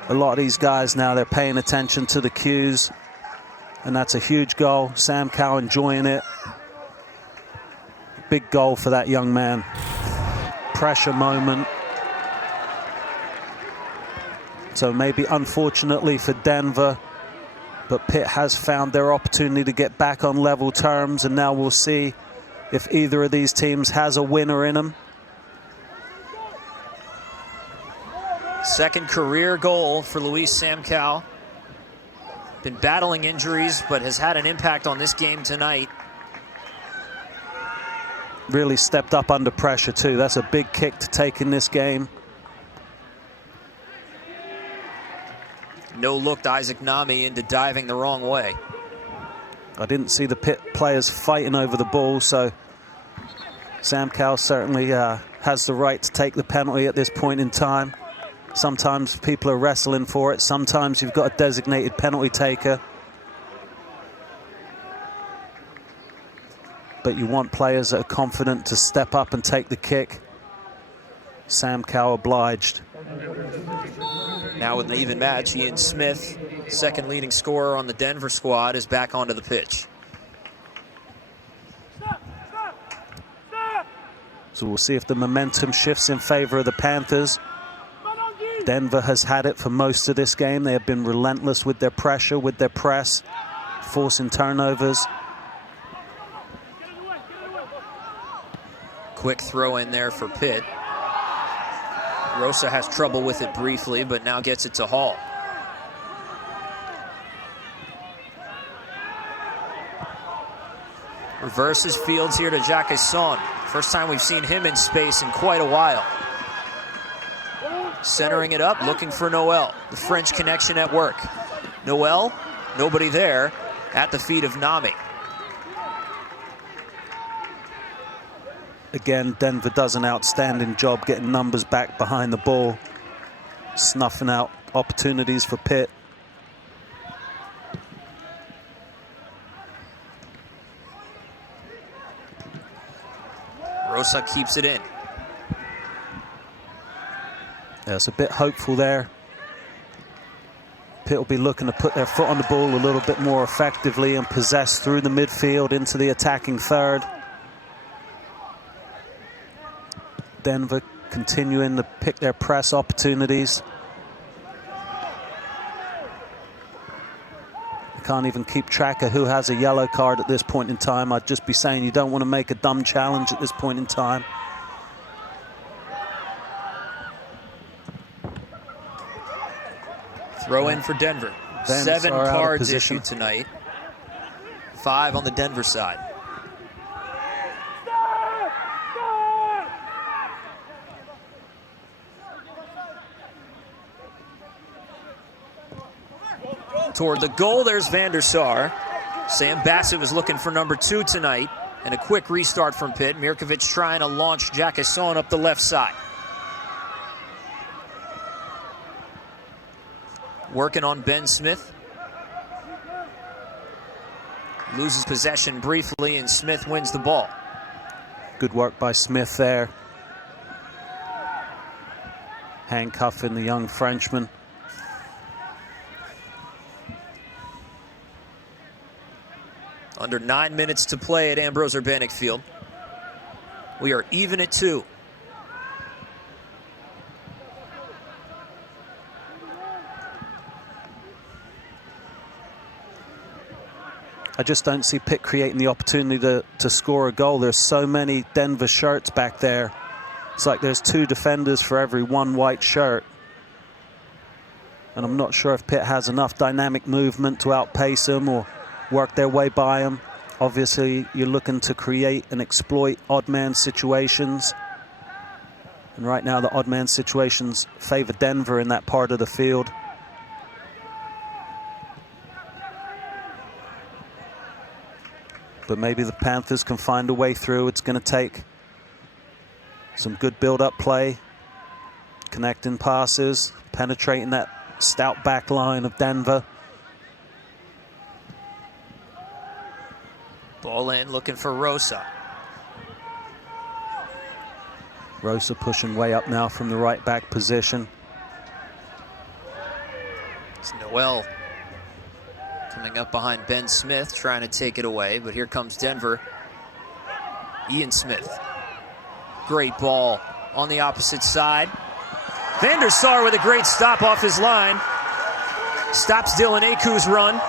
A lot of these guys now, they're paying attention to the cues, and that's a huge goal. Samkow enjoying it. Big goal for that young man. Pressure moment. So maybe unfortunately for Denver, but Pitt has found their opportunity to get back on level terms, and now we'll see if either of these teams has a winner in them. Second career goal for Luis Samkow. Been battling injuries, but has had an impact on this game tonight. Really stepped up under pressure too. That's a big kick to take in this game. No-looked Isaac Nami into diving the wrong way. I didn't see the Pitt players fighting over the ball, so Samkow certainly has the right to take the penalty at this point in time. Sometimes people are wrestling for it. Sometimes you've got a designated penalty taker. But you want players that are confident to step up and take the kick. Samkow obliged. Now with an even match, Ian Smith, second leading scorer on the Denver squad, is back onto the pitch. So we'll see if the momentum shifts in favor of the Panthers. Denver has had it for most of this game. They have been relentless with their pressure, with their press, forcing turnovers. Quick throw in there for Pitt. Rosa has trouble with it briefly, but now gets it to Hall. Reverses Fields here to Jacques Son. First time we've seen him in space in quite a while. Centering it up, looking for Noel. The French connection at work. Noel Nobody there at the feet of Nami. Again, Denver does an outstanding job getting numbers back behind the ball, snuffing out opportunities for Pitt. Rosa keeps it in. Yeah, it's a bit hopeful there. Pitt will be looking to put their foot on the ball a little bit more effectively and possess through the midfield into the attacking third. Denver continuing to pick their press opportunities. Can't even keep track of who has a yellow card at this point in time. I'd just be saying you don't want to make a dumb challenge at this point in time. Throw in for Denver. 7 cards issued tonight. 5 on the Denver side. Toward the goal, there's Van der Sar. Sam Bassett was looking for number 2 tonight. And a quick restart from Pitt. Mirkovic trying to launch Jacquesson up the left side. Working on Ben Smith. Loses possession briefly, and Smith wins the ball. Good work by Smith there. Handcuffing the young Frenchman. Under 9 minutes to play at Ambrose Urbanic Field. We are even at 2. I just don't see Pitt creating the opportunity to score a goal. There's so many Denver shirts back there. It's like there's 2 defenders for every 1 white shirt. And I'm not sure if Pitt has enough dynamic movement to outpace them or work their way by them. Obviously, you're looking to create and exploit odd man situations. And right now, the odd man situations favor Denver in that part of the field. But maybe the Panthers can find a way through. It's going to take some good build-up play, connecting passes, penetrating that stout back line of Denver. Ball in, looking for Rosa. Rosa pushing way up now from the right back position. It's Noel coming up behind Ben Smith, trying to take it away, but here comes Denver. Ian Smith. Great ball on the opposite side. Van der Sar with a great stop off his line. Stops Dylan Aku's run.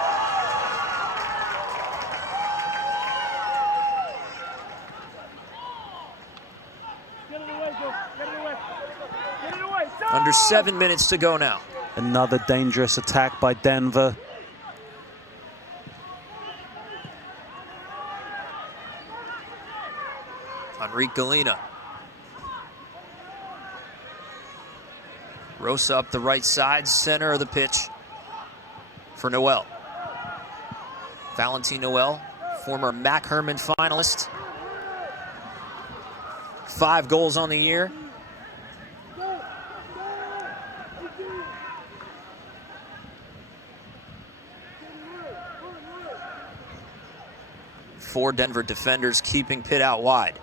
Under 7 minutes to go now. Another dangerous attack by Denver. Enrique Galena. Rosa up the right side, center of the pitch for Noel. Valentin Noel, former Mac Herman finalist. 5 goals on the year. Four Denver defenders keeping Pitt out wide.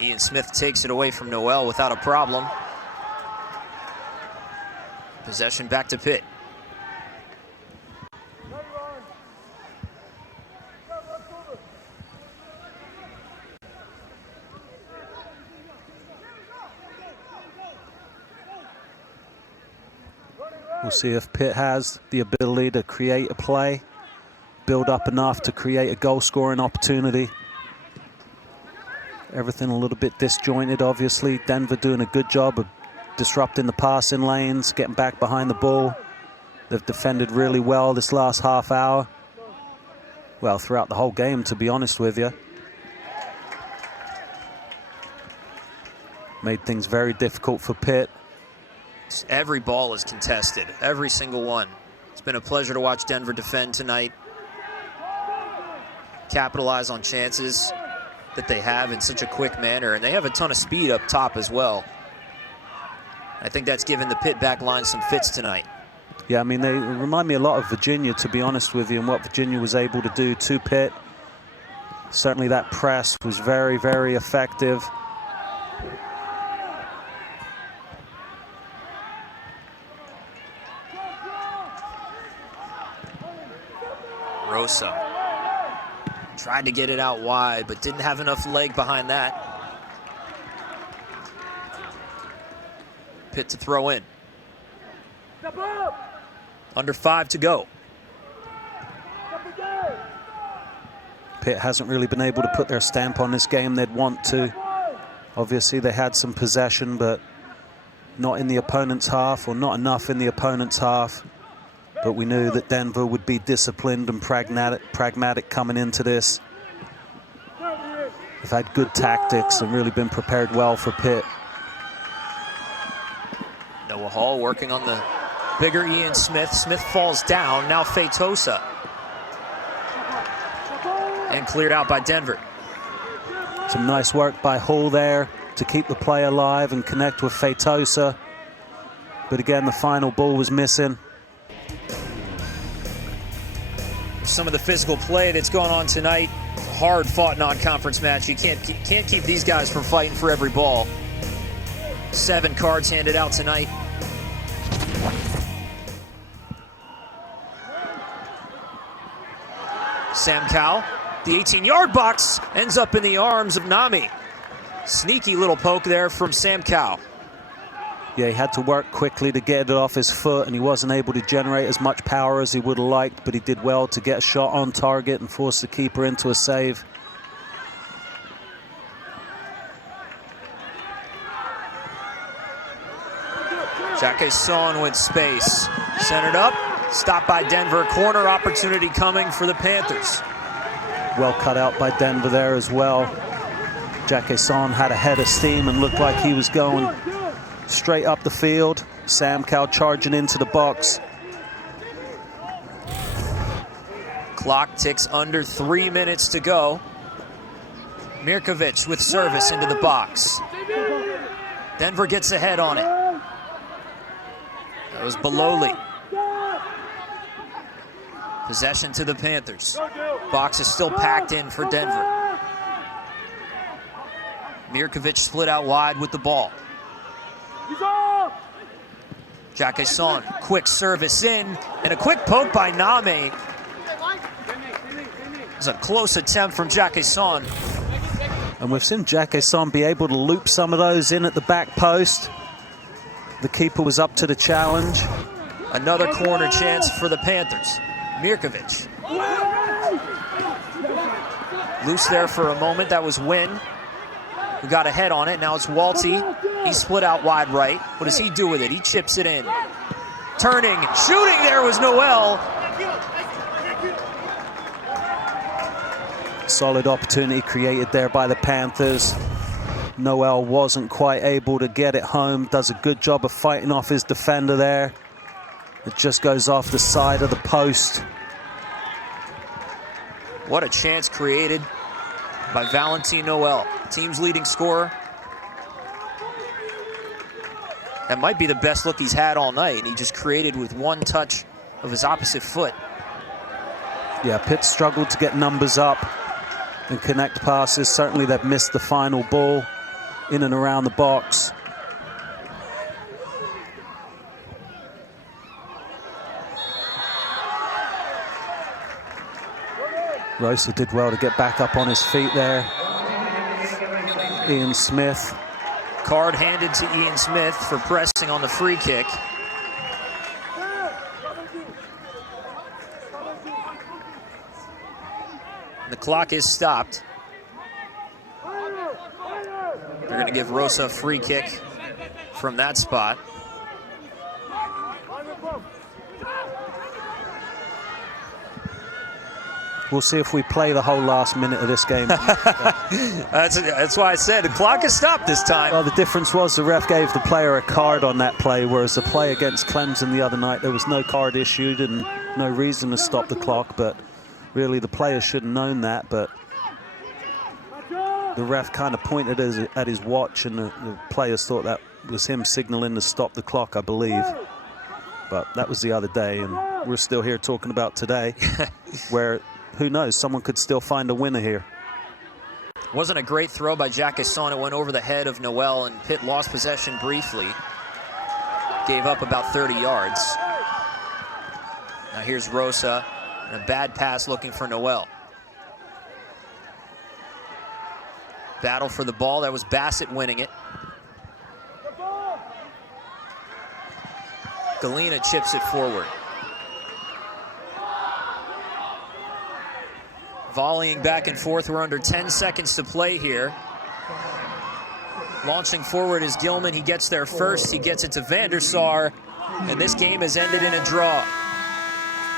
Ian Smith takes it away from Noel without a problem. Possession back to Pitt. We'll see if Pitt has the ability to create a play, build up enough to create a goal-scoring opportunity. Everything a little bit disjointed, obviously. Denver doing a good job of disrupting the passing lanes, getting back behind the ball. They've defended really well this last half hour. Well, throughout the whole game, to be honest with you. Made things very difficult for Pitt. Every ball is contested, every single one. It's been a pleasure to watch Denver defend tonight. Capitalize on chances that they have in such a quick manner, and they have a ton of speed up top as well. I think that's given the Pitt back line some fits tonight. Yeah, I mean, they remind me a lot of Virginia, to be honest with you, and what Virginia was able to do to Pitt. Certainly that press was very, very effective. Rosa tried to get it out wide, but didn't have enough leg behind that. Pitt to throw in. Under 5 to go. Pitt hasn't really been able to put their stamp on this game they'd want to. Obviously, they had some possession, but not in the opponent's half, or not enough in the opponent's half. But we knew that Denver would be disciplined and pragmatic coming into this. They've had good tactics and really been prepared well for Pitt. Noah Hall working on the bigger Ian Smith. Smith falls down. Now Feitosa. And cleared out by Denver. Some nice work by Hall there to keep the play alive and connect with Feitosa. But again, the final ball was missing. Some of the physical play that's going on tonight. Hard-fought non-conference match. You can't keep these guys from fighting for every ball. 7 cards handed out tonight. Sam Cowell, the 18-yard box, ends up in the arms of Nami. Sneaky little poke there from Sam Cowell. Yeah, he had to work quickly to get it off his foot, and he wasn't able to generate as much power as he would have liked, but he did well to get a shot on target and force the keeper into a save. Jacque Son with space. Centered up, stopped by Denver. Corner opportunity coming for the Panthers. Well cut out by Denver there as well. Jacque Son had a head of steam and looked like he was going straight up the field. Sam Cowell charging into the box. Clock ticks under 3 minutes to go. Mirkovic with service into the box. Denver gets ahead on it. That was Bololi. Possession to the Panthers. Box is still packed in for Denver. Mirkovic split out wide with the ball. Jacque Son, quick service in, and a quick poke by Name. It's a close attempt from Jacque Son. And we've seen Jacque Son be able to loop some of those in at the back post. The keeper was up to the challenge. Another corner chance for the Panthers. Mirkovic. Loose there for a moment. That was Wynn, who got ahead on it. Now it's Walty. He split out wide right. What does he do with it? He chips it in. Turning, shooting there was Noel. Solid opportunity created there by the Panthers. Noel wasn't quite able to get it home. Does a good job of fighting off his defender there. It just goes off the side of the post. What a chance created by Valentin Noel, team's leading scorer. That might be the best look he's had all night, and he just created with one touch of his opposite foot. Yeah, Pitt struggled to get numbers up and connect passes. Certainly they've missed the final ball in and around the box. Rosa did well to get back up on his feet there. Ian Smith. Card handed to Ian Smith for pressing on the free kick. The clock is stopped. They're going to give Rosa a free kick from that spot. We'll see if we play the whole last minute of this game. That's why I said the clock is stopped this time. Well, the difference was the ref gave the player a card on that play, whereas the play against Clemson the other night, there was no card issued and no reason to stop the clock. But really, the player should have known that. But the ref kind of pointed at his watch, and the players thought that was him signaling to stop the clock, I believe. But that was the other day, and we're still here talking about today, where, who knows, someone could still find a winner here. Wasn't a great throw by Jack Gasson. It went over the head of Noel, and Pitt lost possession briefly. Gave up about 30 yards. Now here's Rosa, and a bad pass looking for Noel. Battle for the ball. That was Bassett winning it. Galena chips it forward. Volleying back and forth. We're under 10 seconds to play here. Launching forward is Gilman. He gets there first. He gets it to Vandersar. And this game has ended in a draw.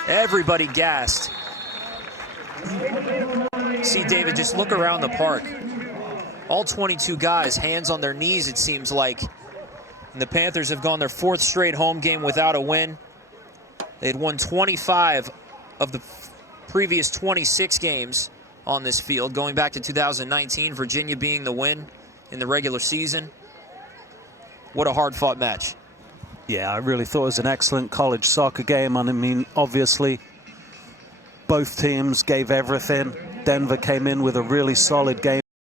Everybody gassed. See, David, just look around the park. All 22 guys, hands on their knees, it seems like. And the Panthers have gone their 4th straight home game without a win. They had won 25 of the previous 26 games on this field, going back to 2019, Virginia being the win in the regular season. What a hard-fought match. Yeah, I really thought it was an excellent college soccer game. And I mean, obviously, both teams gave everything. Denver came in with a really solid game.